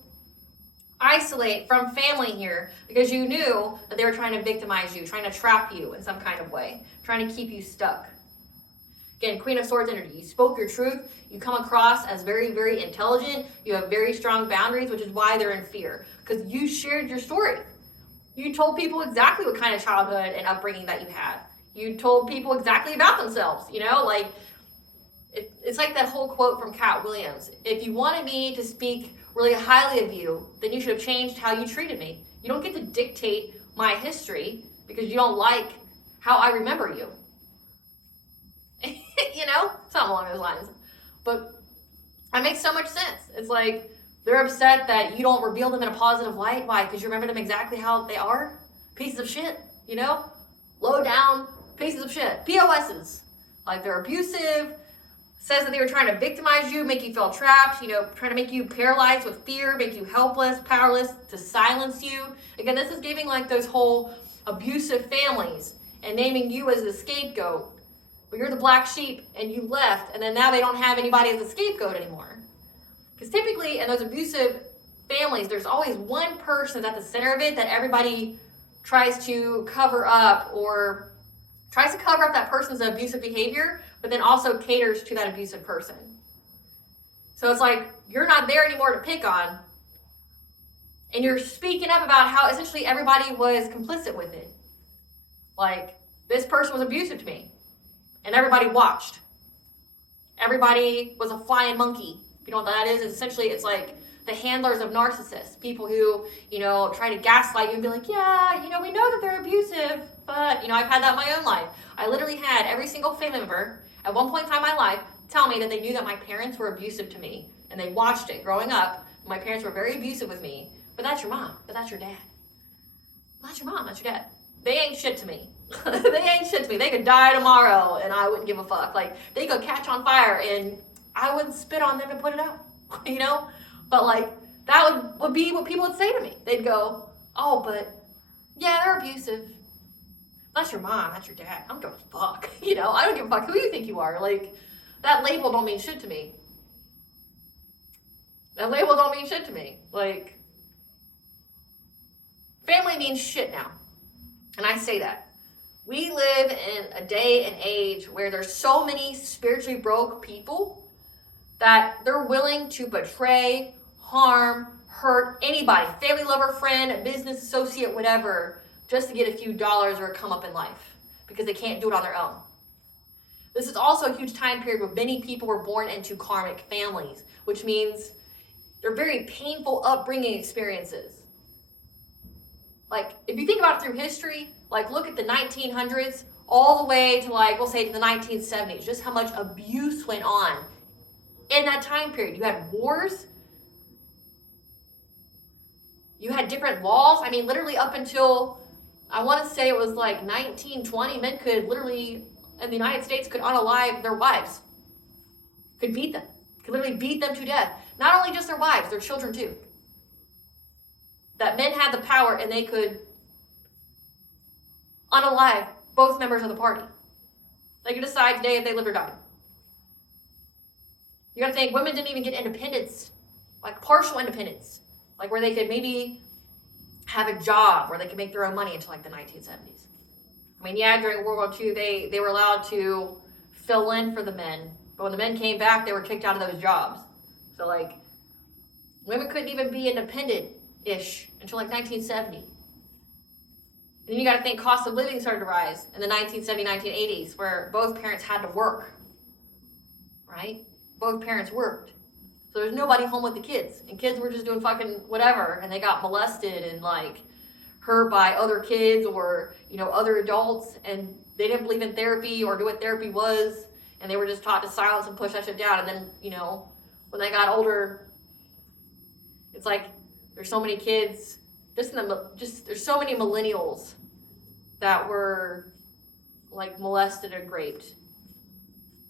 isolate from family here because you knew that they were trying to victimize you, trying to trap you in some kind of way, trying to keep you stuck. Again, Queen of Swords energy. You spoke your truth. You come across as very, very intelligent. You have very strong boundaries, which is why they're in fear. Because you shared your story. You told people exactly what kind of childhood and upbringing that you had. You told people exactly about themselves, you know? Like, it's like that whole quote from Cat Williams. If you wanted me to speak really highly of you, then you should have changed how you treated me. You don't get to dictate my history because you don't like how I remember you. You know? Something along those lines. But that makes so much sense. It's like they're upset that you don't reveal them in a positive light. Why? Because you remember them exactly how they are? Pieces of shit, you know? Low down pieces of shit. POSs. Like, they're abusive. Says that they were trying to victimize you, make you feel trapped, you know, trying to make you paralyzed with fear, make you helpless, powerless, to silence you. Again, this is giving like those whole abusive families and naming you as the scapegoat. But you're the black sheep and you left, and then now they don't have anybody as a scapegoat anymore. Because typically in those abusive families, there's always one person at the center of it that everybody tries to cover up, or tries to cover up that person's abusive behavior, but then also caters to that abusive person. So it's like, you're not there anymore to pick on, and you're speaking up about how essentially everybody was complicit with it. Like, this person was abusive to me, and everybody watched. Everybody was a flying monkey. If you know what that is, essentially it's like the handlers of narcissists, people who, you know, try to gaslight you and be like, yeah, you know, we know that they're abusive, but, you know, I've had that in my own life. I literally had every single family member at one point in time in my life tell me that they knew that my parents were abusive to me, and they watched it growing up. My parents were very abusive with me, but that's your mom, but that's your dad. That's your mom, that's your dad. They ain't shit to me. They ain't shit to me. They could die tomorrow, and I wouldn't give a fuck. Like, they could catch on fire, and I wouldn't spit on them and put it out, you know? But, like, that would be what people would say to me. They'd go, oh, but, yeah, they're abusive. That's your mom, that's your dad. I don't give a fuck, you know? I don't give a fuck who you think you are. Like, that label don't mean shit to me. That label don't mean shit to me. Like, family means shit now. And I say that. We live in a day and age where there's so many spiritually broke people that they're willing to betray, harm, hurt anybody, family, lover, friend, business associate, whatever, just to get a few dollars or a come up in life because they can't do it on their own. This is also a huge time period where many people were born into karmic families, which means they're very painful upbringing experiences. Like, if you think about it through history, like look at the 1900s all the way to like, we'll say to the 1970s, just how much abuse went on in that time period. You had wars, you had different laws. I mean, literally up until, I want to say it was like 1920, men could literally, in the United States, could unalive their wives. Could beat them. Could literally beat them to death. Not only just their wives, their children too. That men had the power and they could unalive both members of the party. They could decide today if they lived or died. You gotta think, women didn't even get independence, like partial independence, like where they could maybe have a job where they could make their own money until like the 1970s. I mean, yeah, during World War II, they were allowed to fill in for the men, but when the men came back, they were kicked out of those jobs. So like, women couldn't even be independent-ish until like 1970. And then you gotta think cost of living started to rise in the 1970s, 1980s, where both parents had to work, right? Both parents worked. So there's nobody home with the kids. And kids were just doing fucking whatever, and they got molested and like hurt by other kids or, you know, other adults, and they didn't believe in therapy or knew what therapy was, and they were just taught to silence and push that shit down. And then, you know, when they got older, it's like there's so many kids, there's so many millennials that were like molested or raped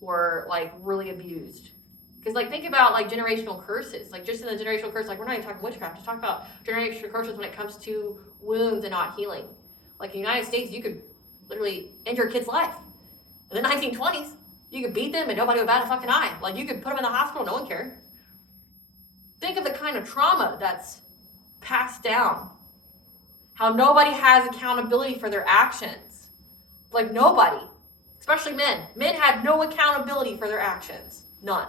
or like really abused. Because like think about like generational curses, like just in the generational curse, like we're not even talking witchcraft, just talk about generational curses when it comes to wounds and not healing. Like in the United States, you could literally end your kid's life. In the 1920s, you could beat them and nobody would bat a fucking eye. Like you could put them in the hospital, no one cared. Think of the kind of trauma that's passed down. How nobody has accountability for their actions. Like nobody, especially men. Men had no accountability for their actions, none.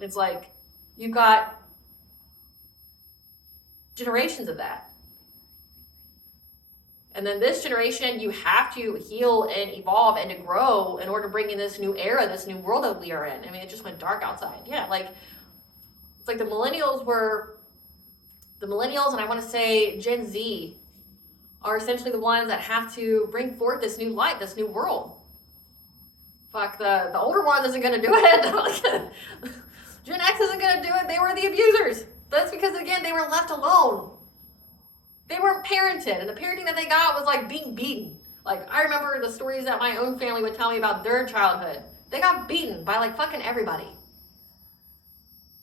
It's like, you've got generations of that. And then this generation, you have to heal and evolve and to grow in order to bring in this new era, this new world that we are in. I mean, it just went dark outside. Yeah, like, it's like the millennials, and I want to say Gen Z are essentially the ones that have to bring forth this new light, this new world. Fuck, the older one isn't going to do it. Gen X isn't going to do it. They were the abusers. That's because, again, they were left alone. They weren't parented, and the parenting that they got was like being beaten. Like, I remember the stories that my own family would tell me about their childhood. They got beaten by like fucking everybody.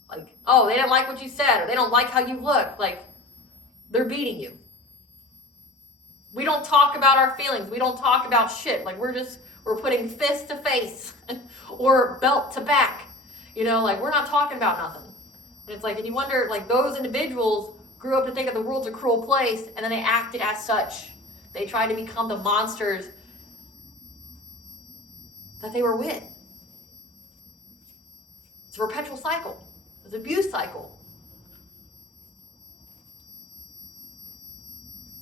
Like, oh, they didn't like what you said, or they don't like how you look. Like, they're beating you. We don't talk about our feelings. We don't talk about shit. Like, we're putting fist to face or belt to back. You know, like, we're not talking about nothing. And it's like, and you wonder, like, those individuals grew up to think that the world's a cruel place, and then they acted as such. They tried to become the monsters that they were with. It's a perpetual cycle. It's an abuse cycle.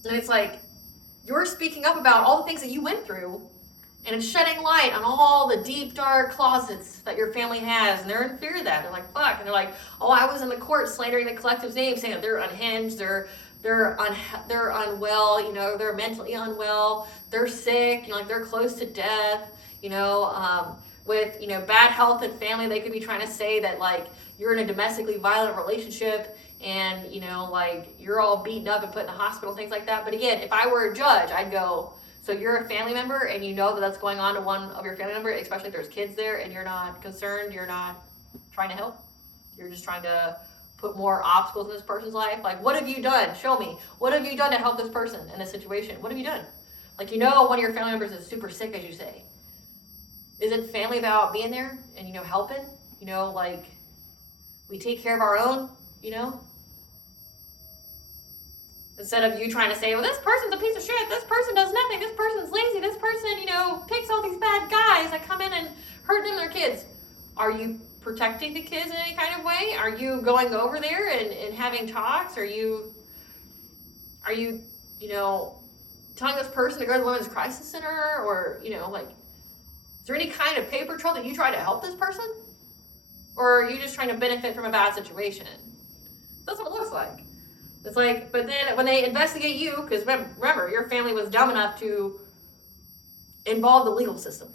And it's like, you're speaking up about all the things that you went through, and it's shedding light on all the deep, dark closets that your family has, and they're in fear of that. They're like, fuck. And they're like, oh, I was in the court slandering the collective's name, saying that they're unhinged, they're unwell, you know, they're mentally unwell, they're sick, you know, like they're close to death, you know, with, you know, bad health and family. They could be trying to say that, like, you're in a domestically violent relationship and, you know, like, you're all beaten up and put in the hospital, things like that. But again, if I were a judge, I'd go, so you're a family member and you know that that's going on to one of your family members, especially if there's kids there, and you're not concerned, you're not trying to help. You're just trying to put more obstacles in this person's life. Like, what have you done? Show me. What have you done to help this person in this situation? What have you done? Like, you know, one of your family members is super sick, as you say. Isn't family about being there and, you know, helping? You know, like, we take care of our own, you know? Instead of you trying to say, well, this person's a piece of shit, this person does nothing, this person's lazy, this person, you know, picks all these bad guys that come in and hurt them and their kids. Are you protecting the kids in any kind of way? Are you going over there and having talks? Are you, telling this person to go to the Women's Crisis Center? Or, is there any kind of paper trail that you try to help this person? Or are you just trying to benefit from a bad situation? That's what it looks like. It's like, but then when they investigate you, because remember, your family was dumb enough to involve the legal system.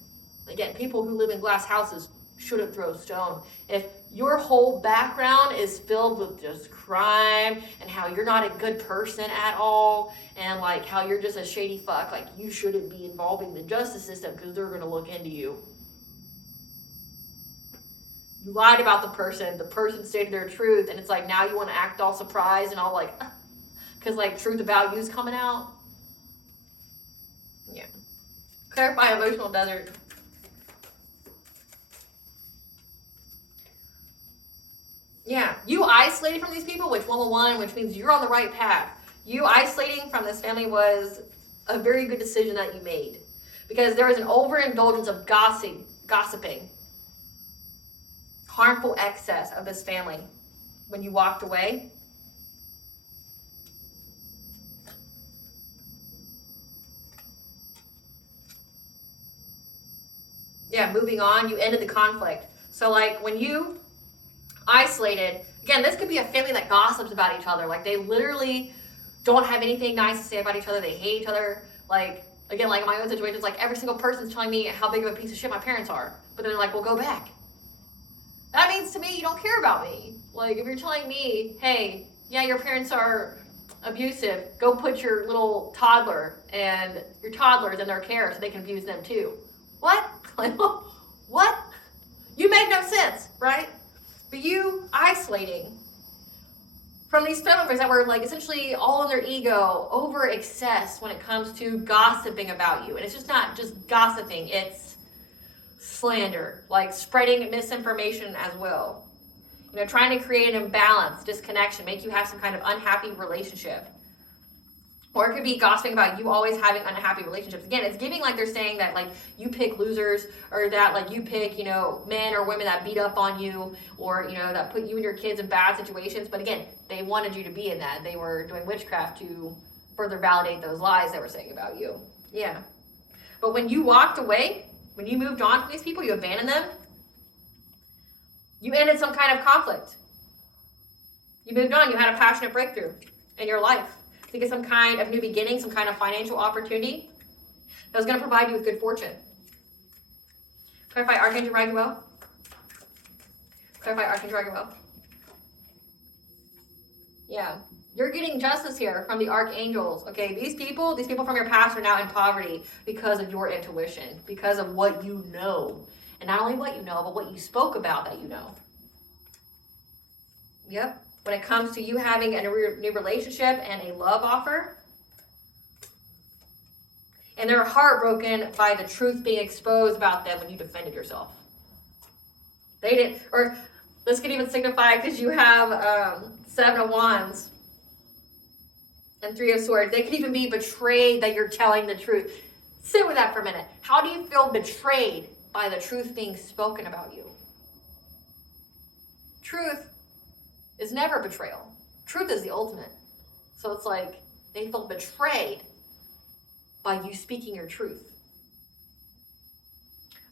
Again, people who live in glass houses shouldn't throw stone. If your whole background is filled with just crime and how you're not a good person at all, and like how you're just a shady fuck, like you shouldn't be involving the justice system because they're going to look into you. You lied about the person stated their truth, and it's like now you want to act all surprised and all like, because like truth about you's coming out. Yeah. Clarify emotional desert. Yeah, you isolated from these people, which 111, which means you're on the right path. You isolating from this family was a very good decision that you made, because there was an overindulgence of gossiping, harmful excess of this family when you walked away. Yeah, moving on, you ended the conflict. So like when you isolated, again, this could be a family that gossips about each other. Like they literally don't have anything nice to say about each other. They hate each other. Like, again, like in my own situation, it's like every single person's telling me how big of a piece of shit my parents are. But then like, we'll go back. That means to me, you don't care about me. Like if you're telling me, hey, yeah, your parents are abusive, go put your little toddler and your toddlers in their care so they can abuse them too. What? Like, what? You make no sense, right? But you isolating from these family members that were like essentially all in their ego, over excess when it comes to gossiping about you. And it's just not just gossiping, it's slander, like spreading misinformation as well. Trying to create an imbalance, disconnection, make you have some kind of unhappy relationship. Or it could be gossiping about you always having unhappy relationships. Again, it's giving like they're saying that like you pick losers, or that like you pick, men or women that beat up on you, or, that put you and your kids in bad situations. But again, they wanted you to be in that. They were doing witchcraft to further validate those lies they were saying about you. Yeah. But when you walked away, when you moved on from these people, you abandoned them, you ended some kind of conflict. You moved on, you had a passionate breakthrough in your life. To get some kind of new beginning, some kind of financial opportunity that was going to provide you with good fortune. Clarify Archangel Raguel. Clarify Archangel Raguel. Yeah, you're getting justice here from the archangels. Okay, these people from your past are now in poverty because of your intuition, because of what you know, and not only what you know, but what you spoke about that you know. Yep. When it comes to you having a new relationship and a love offer. And they're heartbroken by the truth being exposed about them when you defended yourself. They didn't, or this could even signify because you have 7 of Wands and 3 of Swords. They could even be betrayed that you're telling the truth. Sit with that for a minute. How do you feel betrayed by the truth being spoken about you? Truth is never betrayal. Truth is the ultimate. So it's like they feel betrayed by you speaking your truth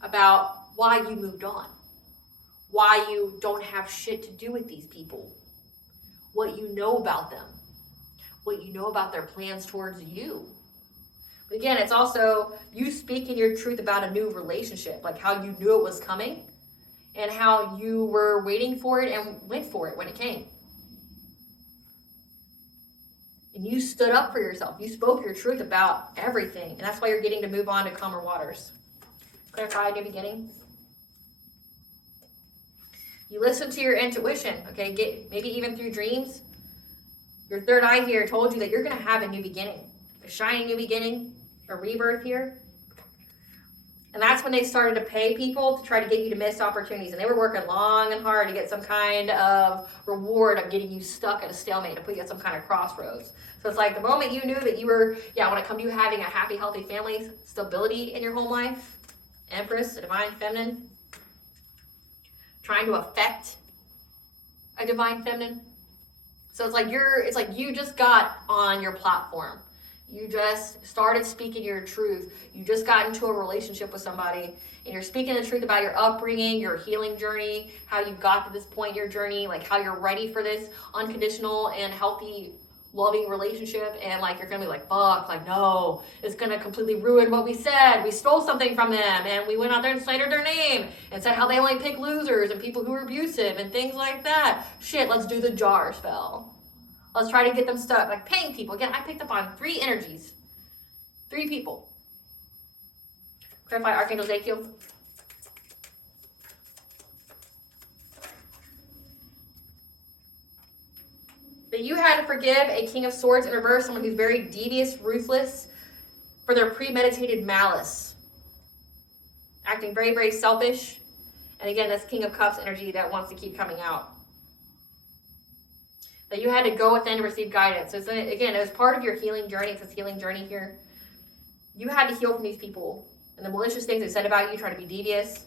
about why you moved on, why you don't have shit to do with these people, what you know about them, what you know about their plans towards you. But again, it's also you speaking your truth about a new relationship, like how you knew it was coming, and how you were waiting for it and went for it when it came. And you stood up for yourself. You spoke your truth about everything. And that's why you're getting to move on to calmer waters. Clarify, new beginning. You listen to your intuition, okay? Maybe even through dreams. Your third eye here told you that you're going to have a new beginning. A shining new beginning, a rebirth here. And that's when they started to pay people to try to get you to miss opportunities. And they were working long and hard to get some kind of reward of getting you stuck at a stalemate, to put you at some kind of crossroads. So it's like the moment you knew that you were, when it comes to you having a happy, healthy family, stability in your home life, Empress, the divine feminine, trying to affect a divine feminine. So it's like you just got on your platform. You just started speaking your truth. You just got into a relationship with somebody and you're speaking the truth about your upbringing, your healing journey, how you got to this point in your journey, like how you're ready for this unconditional and healthy, loving relationship. And like your family, like, fuck, like, no, it's gonna completely ruin what we said. We stole something from them and we went out there and slandered their name and said how they only pick losers and people who are abusive and things like that. Shit, let's do the jar spell. Let's try to get them stuck. Like paying people. Again, I picked up on 3 energies. 3 people. Clarify Archangel Ezekiel. That you had to forgive a King of Swords in reverse, someone who's very devious, ruthless, for their premeditated malice. Acting very, very selfish. And again, that's King of Cups energy that wants to keep coming out. That you had to go within to receive guidance. So it's, again, it was part of your healing journey. It's this healing journey here. You had to heal from these people. And the malicious things they said about you, trying to be devious.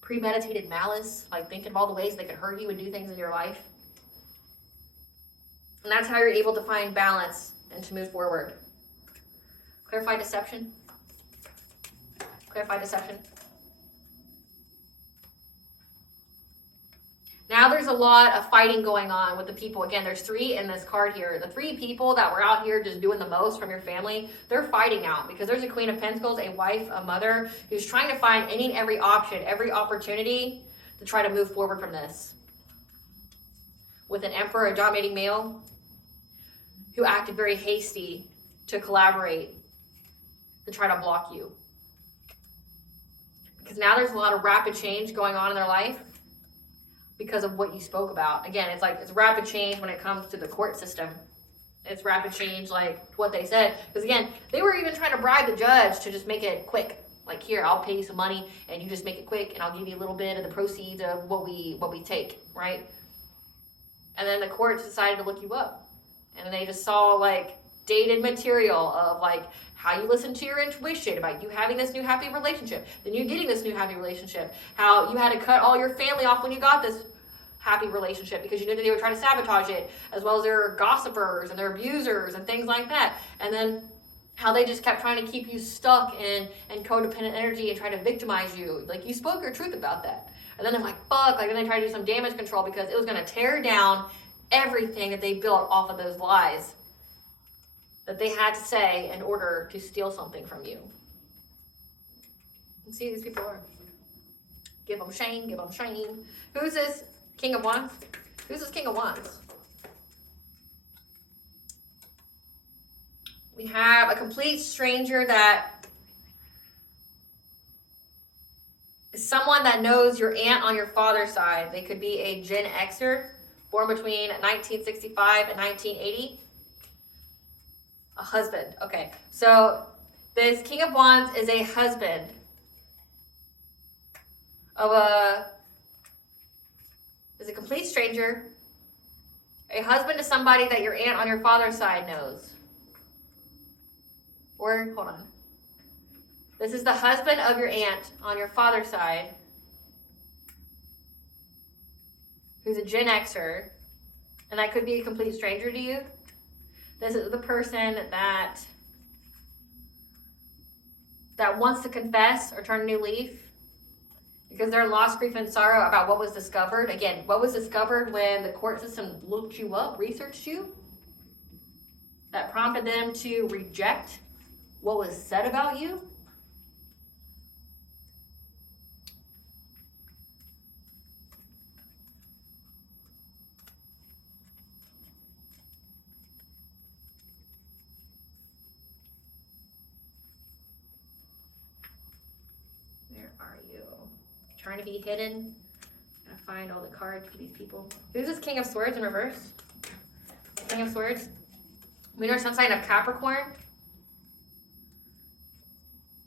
Premeditated malice, like thinking of all the ways they could hurt you and do things in your life. And that's how you're able to find balance and to move forward. Clarify deception. Clarify deception. Now there's a lot of fighting going on with the people. Again, there's 3 in this card here. The 3 people that were out here just doing the most from your family, they're fighting out because there's a Queen of Pentacles, a wife, a mother, who's trying to find any and every option, every opportunity to try to move forward from this. With an Emperor, a dominating male, who acted very hasty to collaborate, to try to block you. Because now there's a lot of rapid change going on in their life because of what you spoke about. Again, it's like it's rapid change when it comes to the court system. It's rapid change like what they said. Because again, they were even trying to bribe the judge to just make it quick. Like, here, I'll pay you some money and you just make it quick and I'll give you a little bit of the proceeds of what we take, right? And then the courts decided to look you up. And they just saw like dated material of like how you listen to your intuition about you having this new happy relationship, then you getting this new happy relationship, how you had to cut all your family off when you got this happy relationship because you knew that they were trying to sabotage it, as well as their gossipers and their abusers and things like that. And then how they just kept trying to keep you stuck in codependent energy and try to victimize you. Like, you spoke your truth about that. And then they're like, fuck, like then they tried to do some damage control because it was going to tear down everything that they built off of those lies that they had to say in order to steal something from you. And see who these people are. Give them shame, give them shame. Who's this King of Wands? Who's this King of Wands? We have a complete stranger that is someone that knows your aunt on your father's side. They could be a Gen Xer, born between 1965 and 1980. A husband. Okay. So this King of Wands is a husband of is a complete stranger. A husband to somebody that your aunt on your father's side knows. Or, hold on. This is the husband of your aunt on your father's side, who's a Gen Xer, and that could be a complete stranger to you. This is the person that wants to confess or turn a new leaf because they're in lost grief and sorrow about what was discovered. Again, what was discovered when the court system looked you up, researched you, that prompted them to reject what was said about you. Trying to be hidden. Gotta find all the cards for these people. Who's this King of Swords in reverse? King of Swords. We know some sign of Capricorn.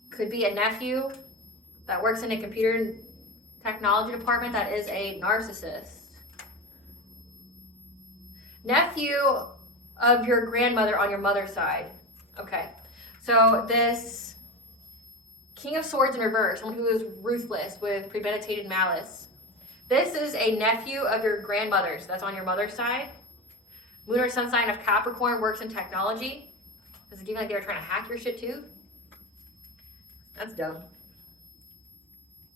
Could be a nephew that works in a computer technology department that is a narcissist. Nephew of your grandmother on your mother's side. Okay. So this King of Swords in reverse, someone who is ruthless with premeditated malice, This is a nephew of your grandmother's. That's on your mother's side. Moon or sun sign of Capricorn, works in technology. Does it give you like they were trying to hack your shit too? That's dumb.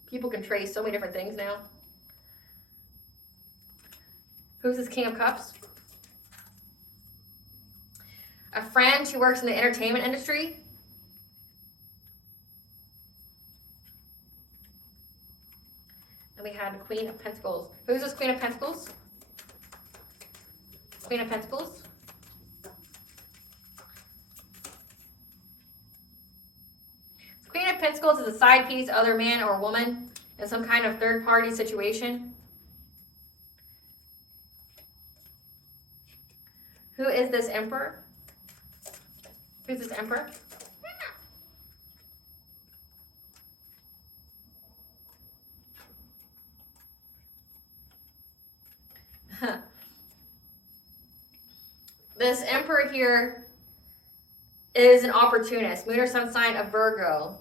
People can trace so many different things now. Who's this King of Cups? A friend who works in the entertainment industry. And we had Queen of Pentacles. Who's this Queen of Pentacles? Queen of Pentacles. Queen of Pentacles is a side piece, other man or woman in some kind of third party situation. Who is this Emperor? Who's this Emperor? This Emperor here is an opportunist, moon or sun sign of Virgo,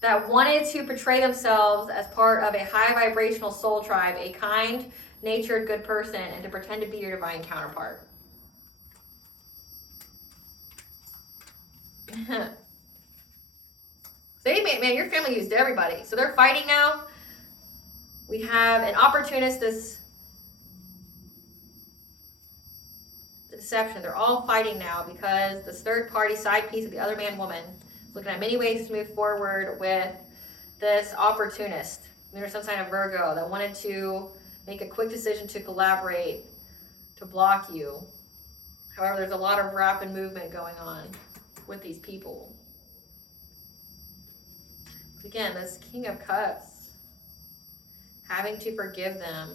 that wanted to portray themselves as part of a high vibrational soul tribe, a kind, natured, good person, and to pretend to be your divine counterpart. Man, your family used everybody. So they're fighting now. We have an opportunist, this deception. They're all fighting now because this third party side piece of the other man woman is looking at many ways to move forward with this opportunist, moon or sun sign of Virgo, that wanted to make a quick decision to collaborate, to block you. However, there's a lot of rapid movement going on with these people. Again, this King of Cups, having to forgive them.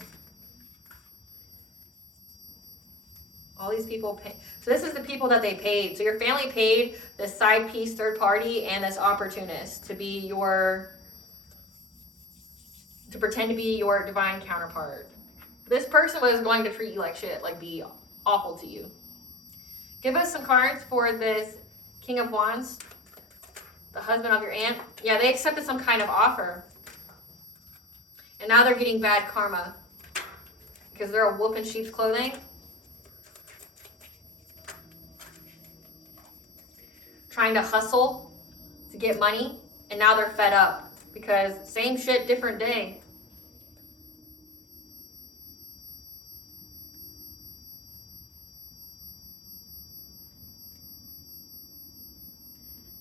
All these people pay. So this is the people that they paid. So your family paid this side piece, third party, and this opportunist to be your, to pretend to be your divine counterpart. This person was going to treat you like shit, like be awful to you. Give us some cards for this King of Wands, the husband of your aunt. Yeah, they accepted some kind of offer. And now they're getting bad karma because they're a wolf in sheep's clothing. Trying to hustle to get money, and now they're fed up because same shit, different day.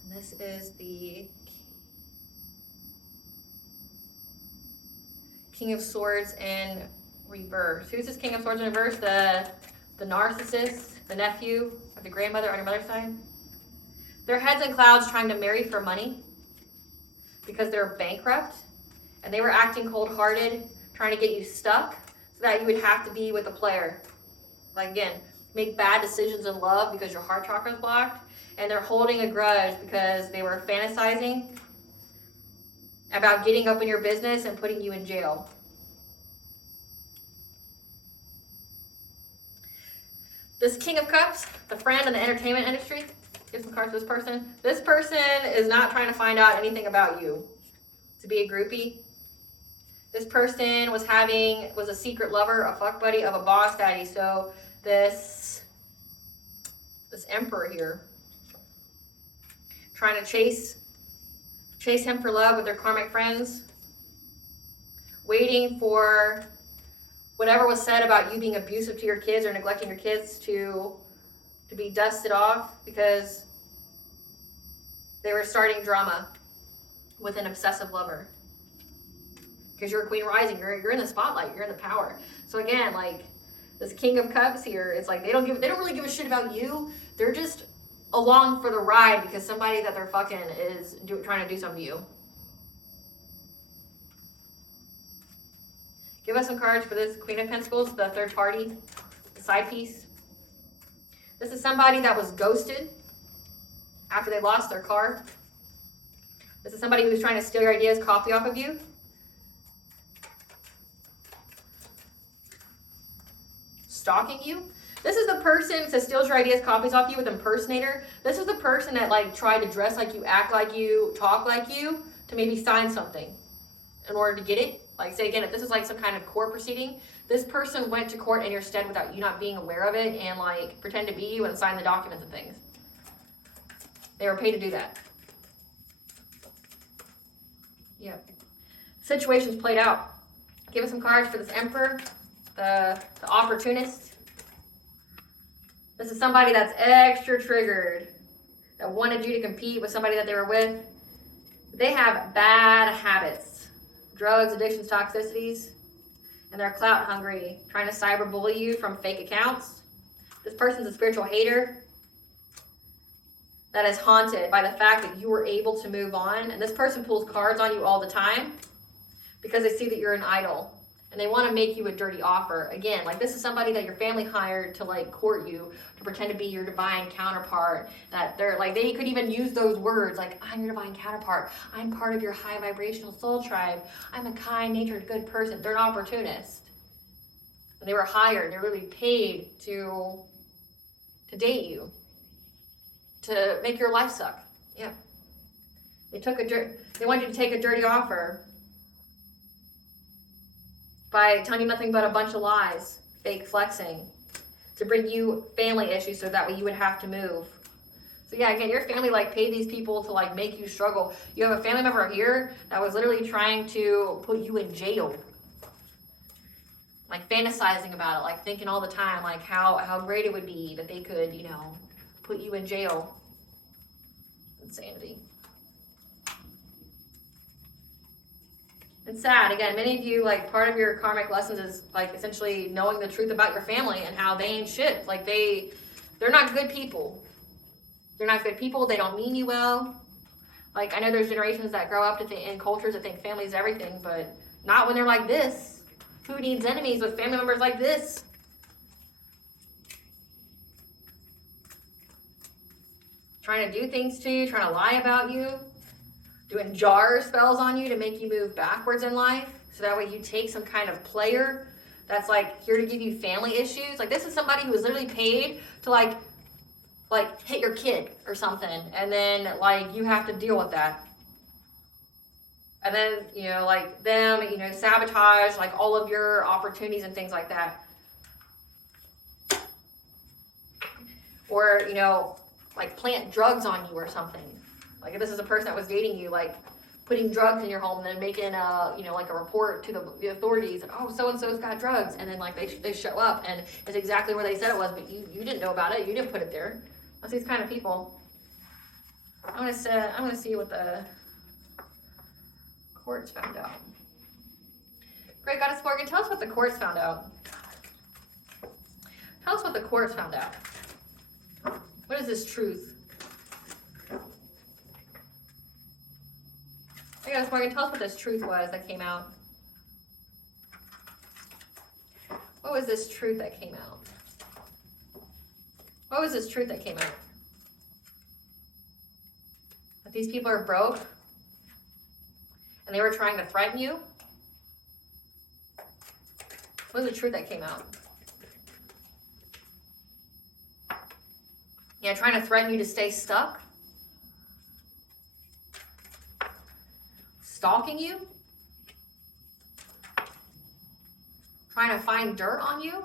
And this is the King of Swords in reverse. Who's this King of Swords in reverse? The narcissist, the nephew of the grandmother on your mother's side. Their heads in clouds trying to marry for money because they're bankrupt and they were acting cold-hearted, trying to get you stuck so that you would have to be with a player. Like again, make bad decisions in love because your heart chakra is blocked, and they're holding a grudge because they were fantasizing about getting up in your business and putting you in jail. This King of Cups, the friend in the entertainment industry. Give some cards to this person. This person is not trying to find out anything about you to be a groupie. This person was a secret lover, a fuck buddy of a boss daddy. So this Emperor here, trying to chase him for love with their karmic friends, waiting for whatever was said about you being abusive to your kids or neglecting your kids to be dusted off because they were starting drama with an obsessive lover. Because you're a Queen Rising, you're in the spotlight, you're in the power. So again, like this King of Cups here, it's like they don't really give a shit about you. They're just along for the ride because somebody that they're fucking is trying to do something to you. Give us some cards for this Queen of Pentacles, the third party, the side piece. This is somebody that was ghosted after they lost their car. This is somebody who's trying to steal your ideas, copy off of you. Stalking you. This is the person that steals your ideas, copies off you with impersonator. This is the person that like tried to dress like you, act like you, talk like you to maybe sign something in order to get it. Like, say again, if this is like some kind of court proceeding, this person went to court in your stead without you not being aware of it and like pretend to be you and sign the documents and things. They were paid to do that. Yep. Situation's played out. Give us some cards for this Emperor, the opportunist. This is somebody that's extra triggered, that wanted you to compete with somebody that they were with. They have bad habits, drugs, addictions, toxicities, and they're clout hungry, trying to cyberbully you from fake accounts. This person's a spiritual hater that is haunted by the fact that you were able to move on. And this person pulls cards on you all the time because they see that you're an idol. And they want to make you a dirty offer. Again, like this is somebody that your family hired to like court you, to pretend to be your divine counterpart. That they're like, they could even use those words like, I'm your divine counterpart. I'm part of your high vibrational soul tribe. I'm a kind-natured, good person. They're an opportunist. And they were hired, they're really paid to date you, to make your life suck. Yeah. They want you to take a dirty offer by telling you nothing but a bunch of lies, fake flexing, to bring you family issues so that way you would have to move. So yeah, again, your family like paid these people to like make you struggle. You have a family member here that was literally trying to put you in jail. Like fantasizing about it, like thinking all the time like how great it would be that they could, you know, put you in jail. Insanity. It's sad. Again, many of you, like, part of your karmic lessons is, like, essentially knowing the truth about your family and how they ain't shit. Like, they're not good people. They're not good people. They don't mean you well. Like, I know there's generations that grow up to think, in cultures that think family is everything, but not when they're like this. Who needs enemies with family members like this? Trying to do things to you, trying to lie about you. Doing jar spells on you to make you move backwards in life. So that way you take some kind of player that's like here to give you family issues. Like this is somebody who was literally paid to like hit your kid or something. And then like you have to deal with that. And then, you know, like them, you know, sabotage like all of your opportunities and things like that. Or, you know, like plant drugs on you or something. Like if this is a person that was dating you, like putting drugs in your home and then making a, you know, like a report to the authorities and oh, so-and-so's got drugs. And then like they show up and it's exactly where they said it was, but you didn't know about it. You didn't put it there. That's these kind of people. I'm going to see what the courts found out. Great Goddess Morgan, tell us what the courts found out. Tell us what the courts found out. What is this truth? Hey guys, Morgan, tell us what this truth was that came out. What was this truth that came out? What was this truth that came out? That these people are broke and they were trying to threaten you? What was the truth that came out? Yeah, trying to threaten you to stay stuck? Stalking you? Trying to find dirt on you?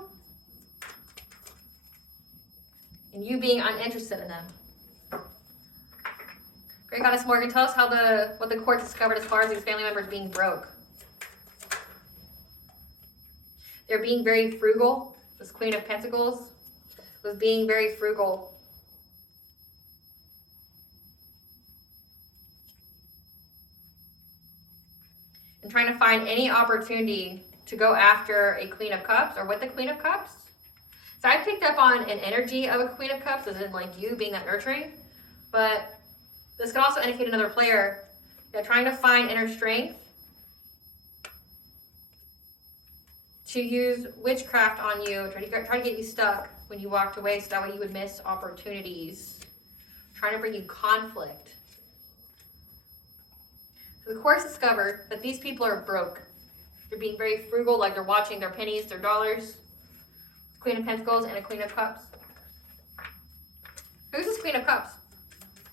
And you being uninterested in them. Great Goddess Morgan, tell us what the court discovered as far as these family members being broke. They're being very frugal. This Queen of Pentacles was being very frugal. And trying to find any opportunity to go after a Queen of Cups or with the Queen of Cups. So I picked up on an energy of a Queen of Cups, as in like you being that nurturing. But this can also indicate another player trying to find inner strength to use witchcraft on you, try to get you stuck when you walked away so that way you would miss opportunities. Trying to bring you conflict. So the course discovered that these people are broke. They're being very frugal, like they're watching their pennies, their dollars. Queen of Pentacles and a Queen of Cups. Who's this Queen of Cups?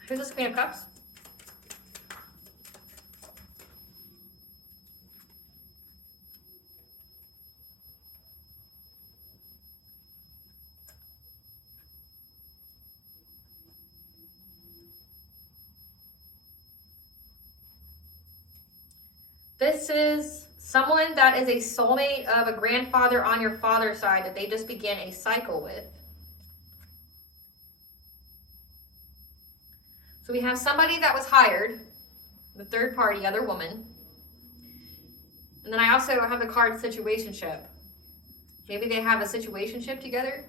Who's this Queen of Cups? This is someone that is a soulmate of a grandfather on your father's side that they just began a cycle with. So we have somebody that was hired, the third party, other woman. And then I also have the card situationship. Maybe they have a situationship together.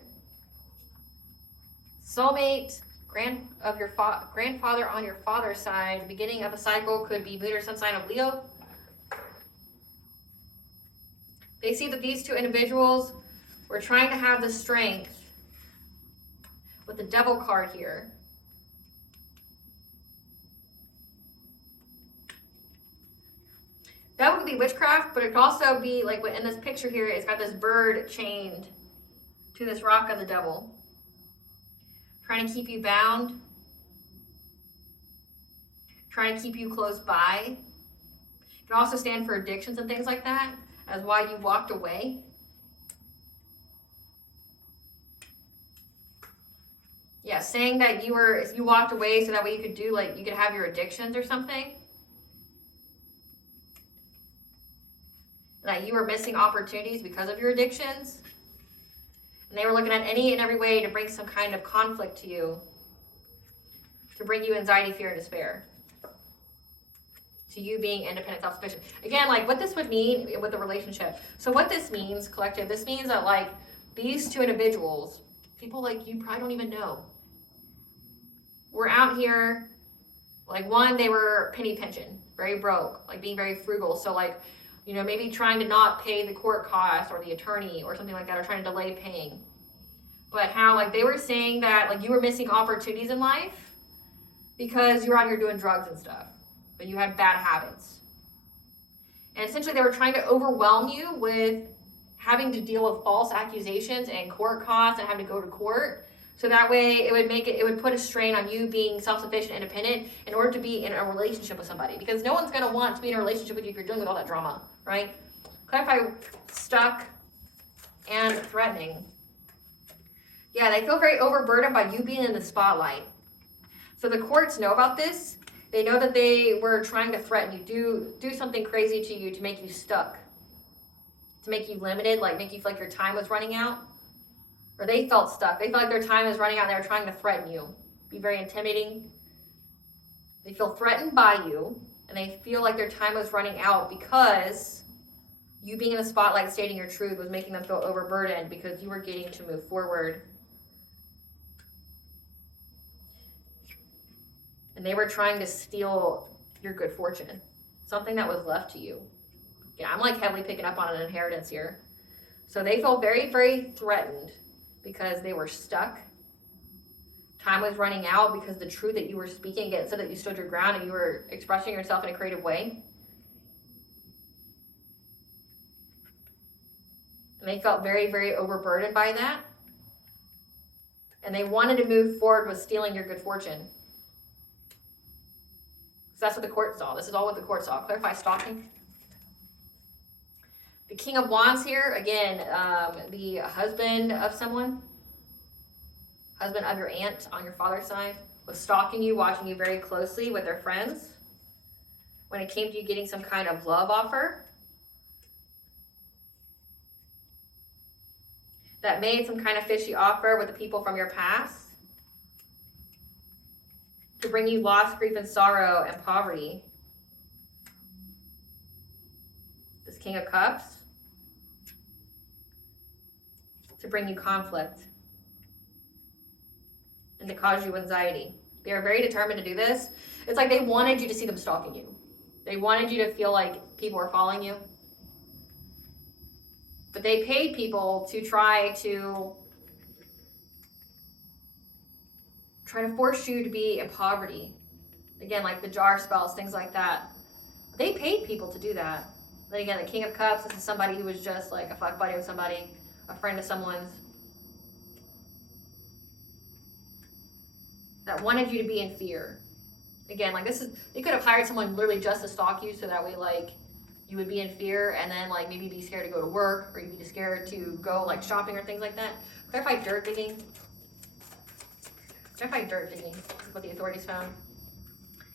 Soulmate, grandfather on your father's side. Beginning of a cycle could be moon or sun sign of Leo. They see that these two individuals were trying to have the strength with the devil card here. That would be witchcraft, but it could also be like in this picture here, it's got this bird chained to this rock of the devil. Trying to keep you bound. Trying to keep you close by. It can also stand for addictions and things like that, as why you walked away. Yeah, saying that you walked away so that way you could have your addictions or something. That you were missing opportunities because of your addictions. And they were looking at any and every way to bring some kind of conflict to you. To bring you anxiety, fear, and despair. To you being independent, self-sufficient. Again, like what this would mean with the relationship. So what this means, collective, this means that like these two individuals, people like you probably don't even know, were out here, like one, they were penny pinching, very broke, like being very frugal. So like, you know, maybe trying to not pay the court costs or the attorney or something like that, or trying to delay paying. But how like they were saying that like you were missing opportunities in life because you were out here doing drugs and stuff, but you had bad habits. And essentially they were trying to overwhelm you with having to deal with false accusations and court costs and having to go to court. So that way it would put a strain on you being self-sufficient, independent in order to be in a relationship with somebody. Because no one's going to want to be in a relationship with you if you're dealing with all that drama, right? Clarify stuck and threatening. Yeah, they feel very overburdened by you being in the spotlight. So the courts know about this. They know that they were trying to threaten you, do something crazy to you to make you stuck, to make you limited, like make you feel like your time was running out. Or they felt stuck. They felt like their time was running out and they were trying to threaten you. Be very intimidating. They feel threatened by you and they feel like their time was running out because you being in the spotlight stating your truth was making them feel overburdened because you were getting to move forward. And they were trying to steal your good fortune. Something that was left to you. Yeah, I'm like heavily picking up on an inheritance here. So they feel very, very threatened because they were stuck. Time was running out because the truth that you were speaking against said that you stood your ground and you were expressing yourself in a creative way. And they felt very, very overburdened by that. And they wanted to move forward with stealing your good fortune. So that's what the court saw. This is all what the court saw. Clarify stalking. The King of Wands here, again, the husband of someone, husband of your aunt on your father's side, was stalking you, watching you very closely with their friends. When it came to you getting some kind of love offer, that made some kind of fishy offer with the people from your past to bring you loss, grief, and sorrow and poverty. This King of Cups, to bring you conflict and to cause you anxiety. They are very determined to do this. It's like they wanted you to see them stalking you. They wanted you to feel like people were following you. But they paid people to try to force you to be in poverty. Again, like the jar spells, things like that. They paid people to do that. But again, the King of Cups, this is somebody who was just like a fuck buddy with somebody, a friend of someone's, that wanted you to be in fear. Again, like this is, they could have hired someone literally just to stalk you so that way like you would be in fear and then like maybe be scared to go to work or you'd be scared to go like shopping or things like that. Clarify dirt digging. Clarify dirt digging, what the authorities found.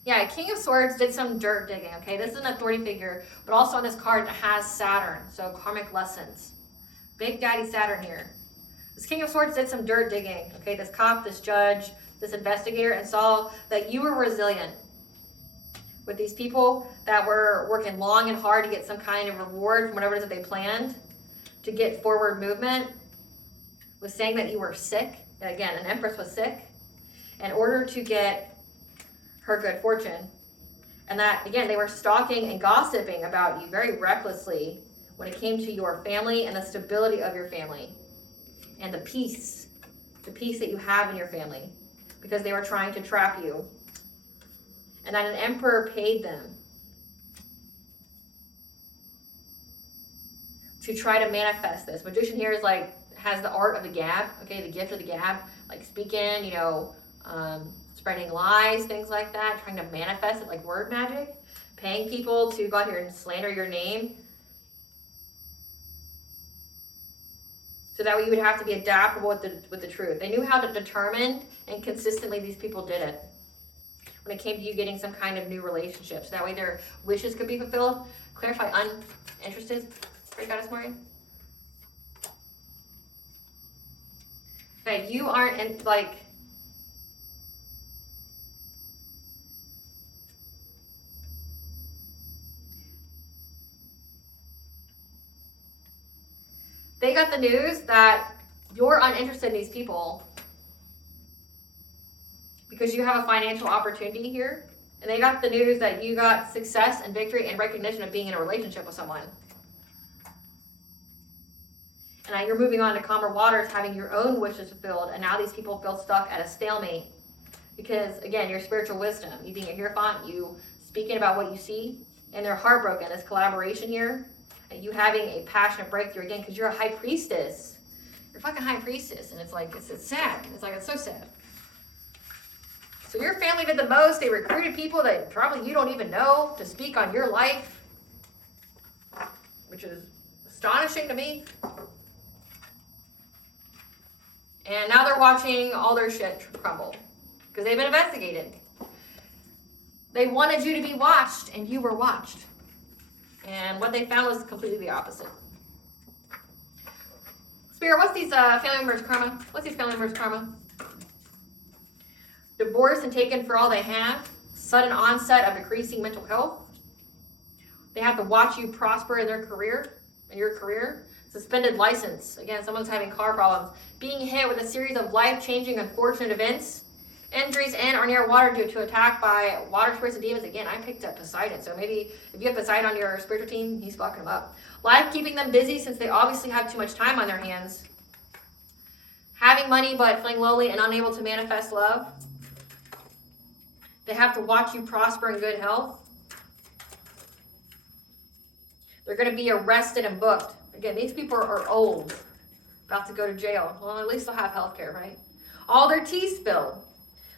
Yeah, King of Swords did some dirt digging, okay? This is an authority figure, but also on this card it has Saturn, so karmic lessons. Big Daddy Saturn here. This King of Swords did some dirt digging, okay? This cop, this judge, this investigator, and saw that you were resilient with these people that were working long and hard to get some kind of reward from whatever it is that they planned to get forward movement, was saying that you were sick. And again, an empress was sick in order to get her good fortune. And that, again, they were stalking and gossiping about you very recklessly when it came to your family and the stability of your family and the peace that you have in your family, because they were trying to trap you. And that an emperor paid them to try to manifest this. Magician here is like, has the art of the gab, okay, the gift of the gab, like speaking, spreading lies, things like that, trying to manifest it like word magic, paying people to go out here and slander your name. So that way you would have to be adaptable with the truth. They knew how to determine, and consistently these people did it when it came to you getting some kind of new relationship. So that way their wishes could be fulfilled. Clarify uninterested. Great Goddess Morgan. Okay, you aren't they got the news that you're uninterested in these people because you have a financial opportunity here. And they got the news that you got success and victory and recognition of being in a relationship with someone. And now you're moving on to calmer waters, having your own wishes fulfilled. And now these people feel stuck at a stalemate. Because, again, your spiritual wisdom, you being a Hierophant, you speaking about what you see, and they're heartbroken. This collaboration here, and you having a passionate breakthrough, again, because you're a high priestess. You're a fucking high priestess. And it's like, it's sad. It's so sad. So your family did the most. They recruited people that probably you don't even know to speak on your life, which is astonishing to me. And now they're watching all their shit crumble because they've been investigated. They wanted you to be watched, and you were watched. And what they found was completely the opposite. Spirit, what's these family members' karma? What's these family members' karma? Divorced and taken for all they have. Sudden onset of decreasing mental health. They have to watch you prosper in their career, in your career. Suspended license. Again, someone's having car problems. Being hit with a series of life-changing, unfortunate events. Injuries and or near water due to attack by water spirits and demons. Again, I picked up Poseidon. So maybe if you have Poseidon on your spiritual team, he's fucking them up. Life keeping them busy since they obviously have too much time on their hands. Having money but feeling lonely and unable to manifest love. They have to watch you prosper in good health. They're going to be arrested and booked. Again, these people are old, about to go to jail. Well, at least they'll have health care, right? All their tea spilled.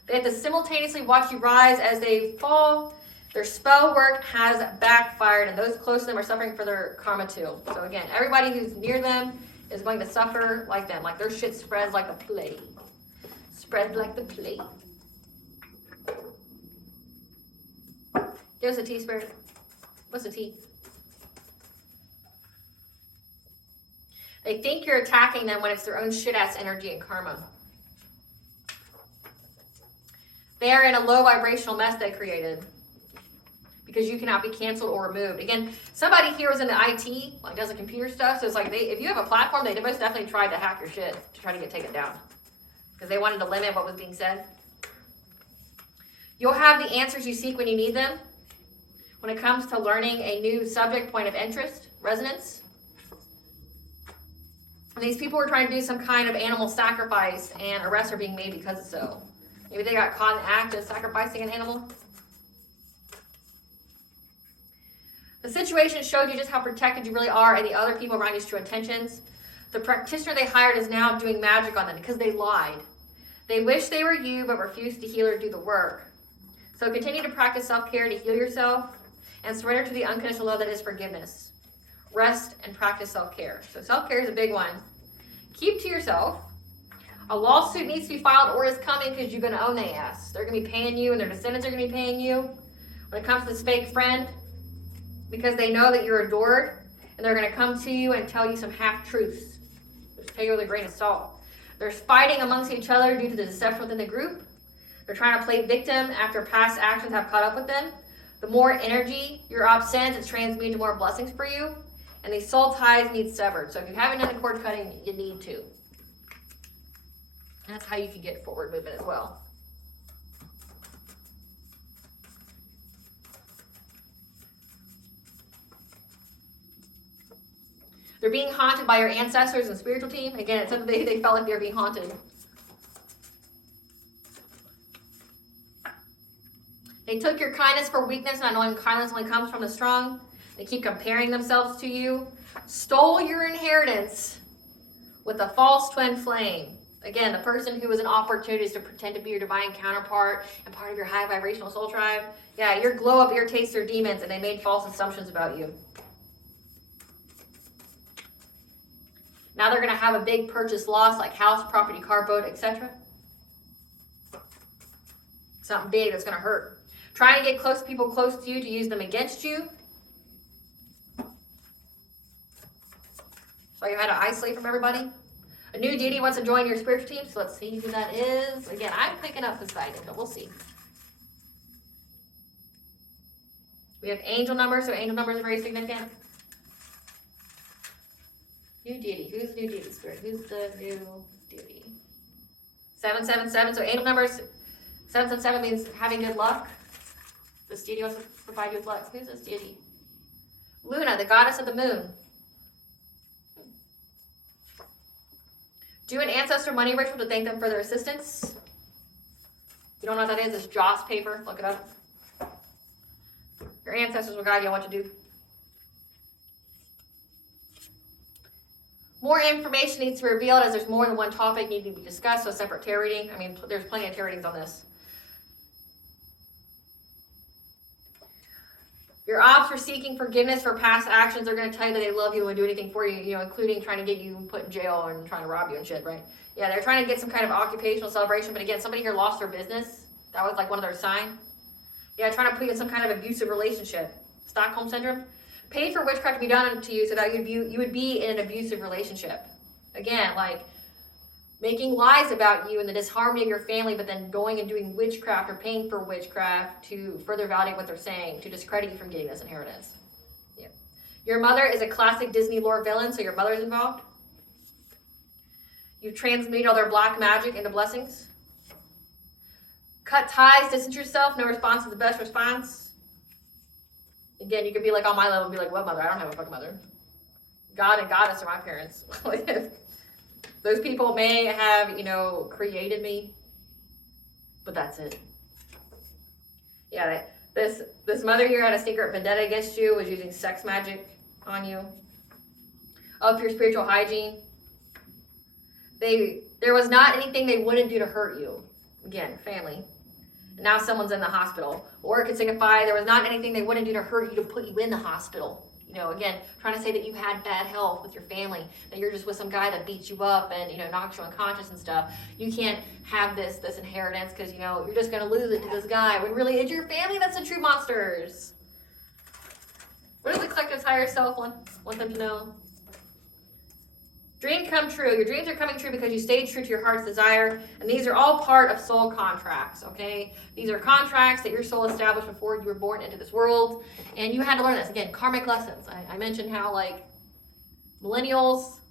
They have to simultaneously watch you rise as they fall. Their spell work has backfired, and those close to them are suffering for their karma too. So again, everybody who's near them is going to suffer like them. Like their shit spreads like the plague. Spread like the plague. Give us a tea, Spirit. What's the tea? They think you're attacking them when it's their own shit-ass energy and karma. They are in a low vibrational mess they created because you cannot be canceled or removed. Again, somebody here was in the IT, like does the computer stuff. So it's like if you have a platform, they most definitely tried to hack your shit to try to get taken down because they wanted to limit what was being said. You'll have the answers you seek when you need them. When it comes to learning a new subject, point of interest, resonance. And these people were trying to do some kind of animal sacrifice and arrests are being made because of so. Maybe they got caught in the act of sacrificing an animal. The situation showed you just how protected you really are and the other people around you's true intentions. The practitioner they hired is now doing magic on them because they lied. They wish they were you but refused to heal or do the work. So continue to practice self-care to heal yourself and surrender to the unconditional love that is forgiveness. Rest and practice self-care. So self-care is a big one. Keep to yourself. A lawsuit needs to be filed or is coming because you're going to own their ass. They're going to be paying you and their descendants are going to be paying you when it comes to this fake friend because they know that you're adored and they're going to come to you and tell you some half-truths. Just take it with a grain of salt. There's fighting amongst each other due to the deception within the group. They're trying to play victim after past actions have caught up with them. The more energy your op sends, it's transmuted to more blessings for you. And these soul ties need severed. So if you haven't done the cord cutting, you need to. That's how you can get forward movement as well. They're being haunted by your ancestors and spiritual team. Again, it's something they felt like they were being haunted. They took your kindness for weakness, not knowing kindness only comes from the strong. They keep comparing themselves to you. Stole your inheritance with a false twin flame. Again, the person who was an opportunist to pretend to be your divine counterpart and part of your high vibrational soul tribe. Yeah, your glow up irritates their demons and they made false assumptions about you. Now they're going to have a big purchase loss like house, property, car, boat, etc. Something big that's going to hurt. Trying to get close to people close to you to use them against you. So you had to isolate from everybody. A new deity wants to join your spiritual team, so let's see who that is. Again, I'm picking up this guidance, but we'll see. We have angel numbers, so angel numbers are very significant. New deity. Who's the new deity spirit? Who's the new deity? 777. So angel numbers, 777 means having good luck. This deity wants to provide you with luck. Who's this deity? Luna, the goddess of the moon. Do an ancestor money ritual to thank them for their assistance. If you don't know what that is, it's Joss paper. Look it up. Your ancestors will guide you on what to do. More information needs to be revealed as there's more than one topic needing to be discussed, so a separate tarot reading. I mean, there's plenty of tarot readings on this. Your ops are seeking forgiveness for past actions. They're going to tell you that they love you and do anything for you, including trying to get you put in jail and trying to rob you and shit, right? Yeah, they're trying to get some kind of occupational celebration, but again, somebody here lost their business. That was like one of their signs. Yeah, trying to put you in some kind of abusive relationship. Stockholm Syndrome. Paid for witchcraft to be done to you so that you would be in an abusive relationship. Again, like making lies about you and the disharmony of your family, but then going and doing witchcraft or paying for witchcraft to further validate what they're saying, to discredit you from getting this inheritance. Yeah. Your mother is a classic Disney lore villain, so your mother's involved. You've transmuted all their black magic into blessings. Cut ties, distance yourself, no response is the best response. Again, you could be like on my level, be like, what mother? I don't have a fucking mother. God and goddess are my parents. Those people may have, created me, but that's it. Yeah, this mother here had a secret vendetta against you, was using sex magic on you. Up your spiritual hygiene. There was not anything they wouldn't do to hurt you. Again, family. And now someone's in the hospital. Or it could signify there was not anything they wouldn't do to hurt you to put you in the hospital. Again, trying to say that you had bad health with your family, that you're just with some guy that beats you up and, knocks you unconscious and stuff. You can't have this inheritance because, you're just going to lose it to this guy. When really it's your family that's the true monsters. What does the collective's higher self want them to know? Dream come true. Your dreams are coming true because you stayed true to your heart's desire. And these are all part of soul contracts, okay? These are contracts that your soul established before you were born into this world. And you had to learn this. Again, karmic lessons. I mentioned how, millennials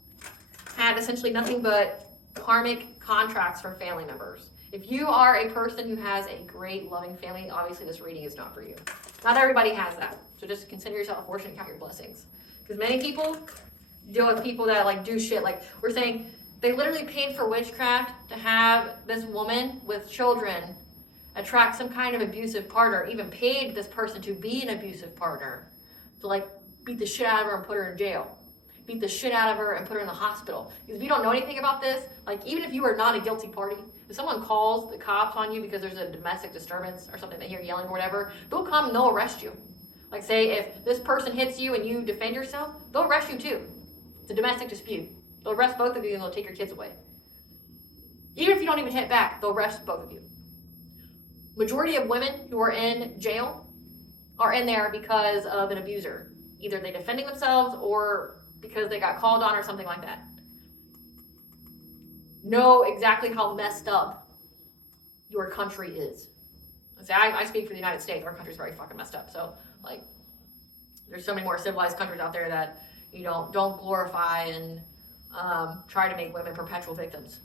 had essentially nothing but karmic contracts from family members. If you are a person who has a great, loving family, obviously this reading is not for you. Not everybody has that. So just consider yourself fortunate and count your blessings. Because many people deal with people that do shit. We're saying they literally paid for witchcraft to have this woman with children attract some kind of abusive partner, even paid this person to be an abusive partner, to beat the shit out of her and put her in jail, beat the shit out of her and put her in the hospital. Because if you don't know anything about this, even if you are not a guilty party, if someone calls the cops on you because there's a domestic disturbance or something, they hear yelling or whatever, they'll come and they'll arrest you. Say if this person hits you and you defend yourself, they'll arrest you too. It's a domestic dispute. They'll arrest both of you and they'll take your kids away. Even if you don't even hit back, they'll arrest both of you. Majority of women who are in jail are in there because of an abuser. Either they're defending themselves or because they got called on or something like that. Know exactly how messed up your country is. I speak for the United States. Our country's very fucking messed up. So, like, there's so many more civilized countries out there that, you know, don't glorify and try to make women perpetual victims,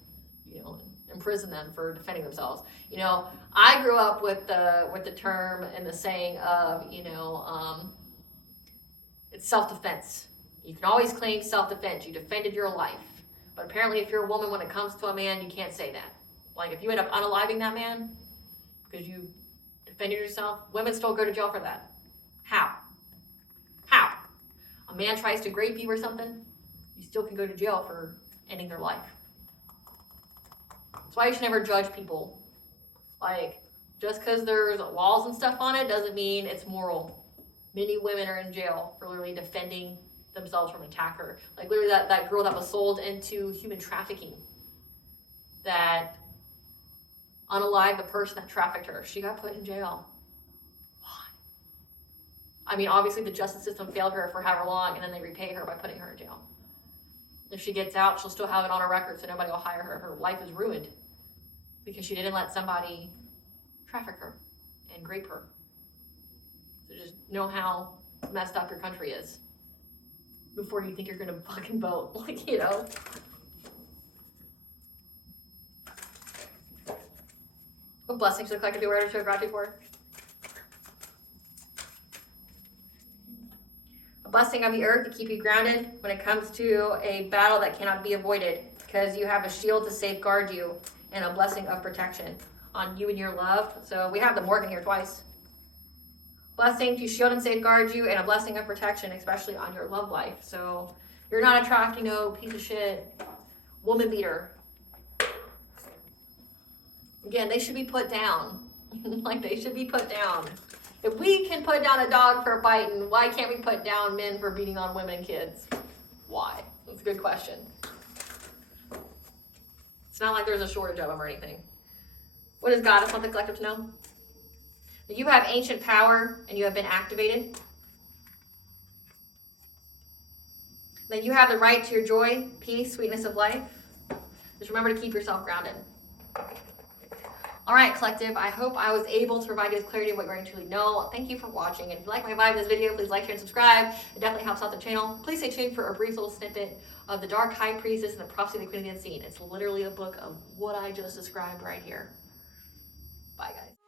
you know, imprison them for defending themselves. You know, I grew up with the term and the saying of, you know, it's self-defense. You can always claim self-defense. You defended your life. But apparently if you're a woman, when it comes to a man, you can't say that. Like, if you end up unaliving that man because you defended yourself, women still go to jail for that. How? A man tries to grape you or something, you still can go to jail for ending their life. That's why you should never judge people. Like, just because there's walls and stuff on it doesn't mean it's moral. Many women are in jail for literally defending themselves from an attacker. Like, literally that girl that was sold into human trafficking, that unalived the person that trafficked her, she got put in jail. I mean, obviously the justice system failed her for however long, and then they repay her by putting her in jail. If she gets out, she'll still have it on her record, so nobody will hire her. Her life is ruined because she didn't let somebody traffic her and grape her. So just know how messed up your country is before you think you're going to fucking vote. Like, you know. What blessings to the collective aware to show gratitude for? A blessing of the earth to keep you grounded when it comes to a battle that cannot be avoided, because you have a shield to safeguard you and a blessing of protection on you and your love. So we have the Morgan here twice. Blessing to shield and safeguard you and a blessing of protection, especially on your love life. So you're not attracting no piece of shit woman beater. Again, they should be put down. Like, they should be put down. If we can put down a dog for biting, why can't we put down men for beating on women and kids? Why? That's a good question. It's not like there's a shortage of them or anything. What does Goddess want the collective to know? That you have ancient power and you have been activated. That you have the right to your joy, peace, sweetness of life. Just remember to keep yourself grounded. All right, collective, I hope I was able to provide you with clarity of what you're going to truly know. Thank you for watching. And if you like my vibe in this video, please like, share, and subscribe. It definitely helps out the channel. Please stay tuned for a brief little snippet of The Dark High Priestess and the Prophecy of the Queen of the Unseen. It's literally a book of what I just described right here. Bye, guys.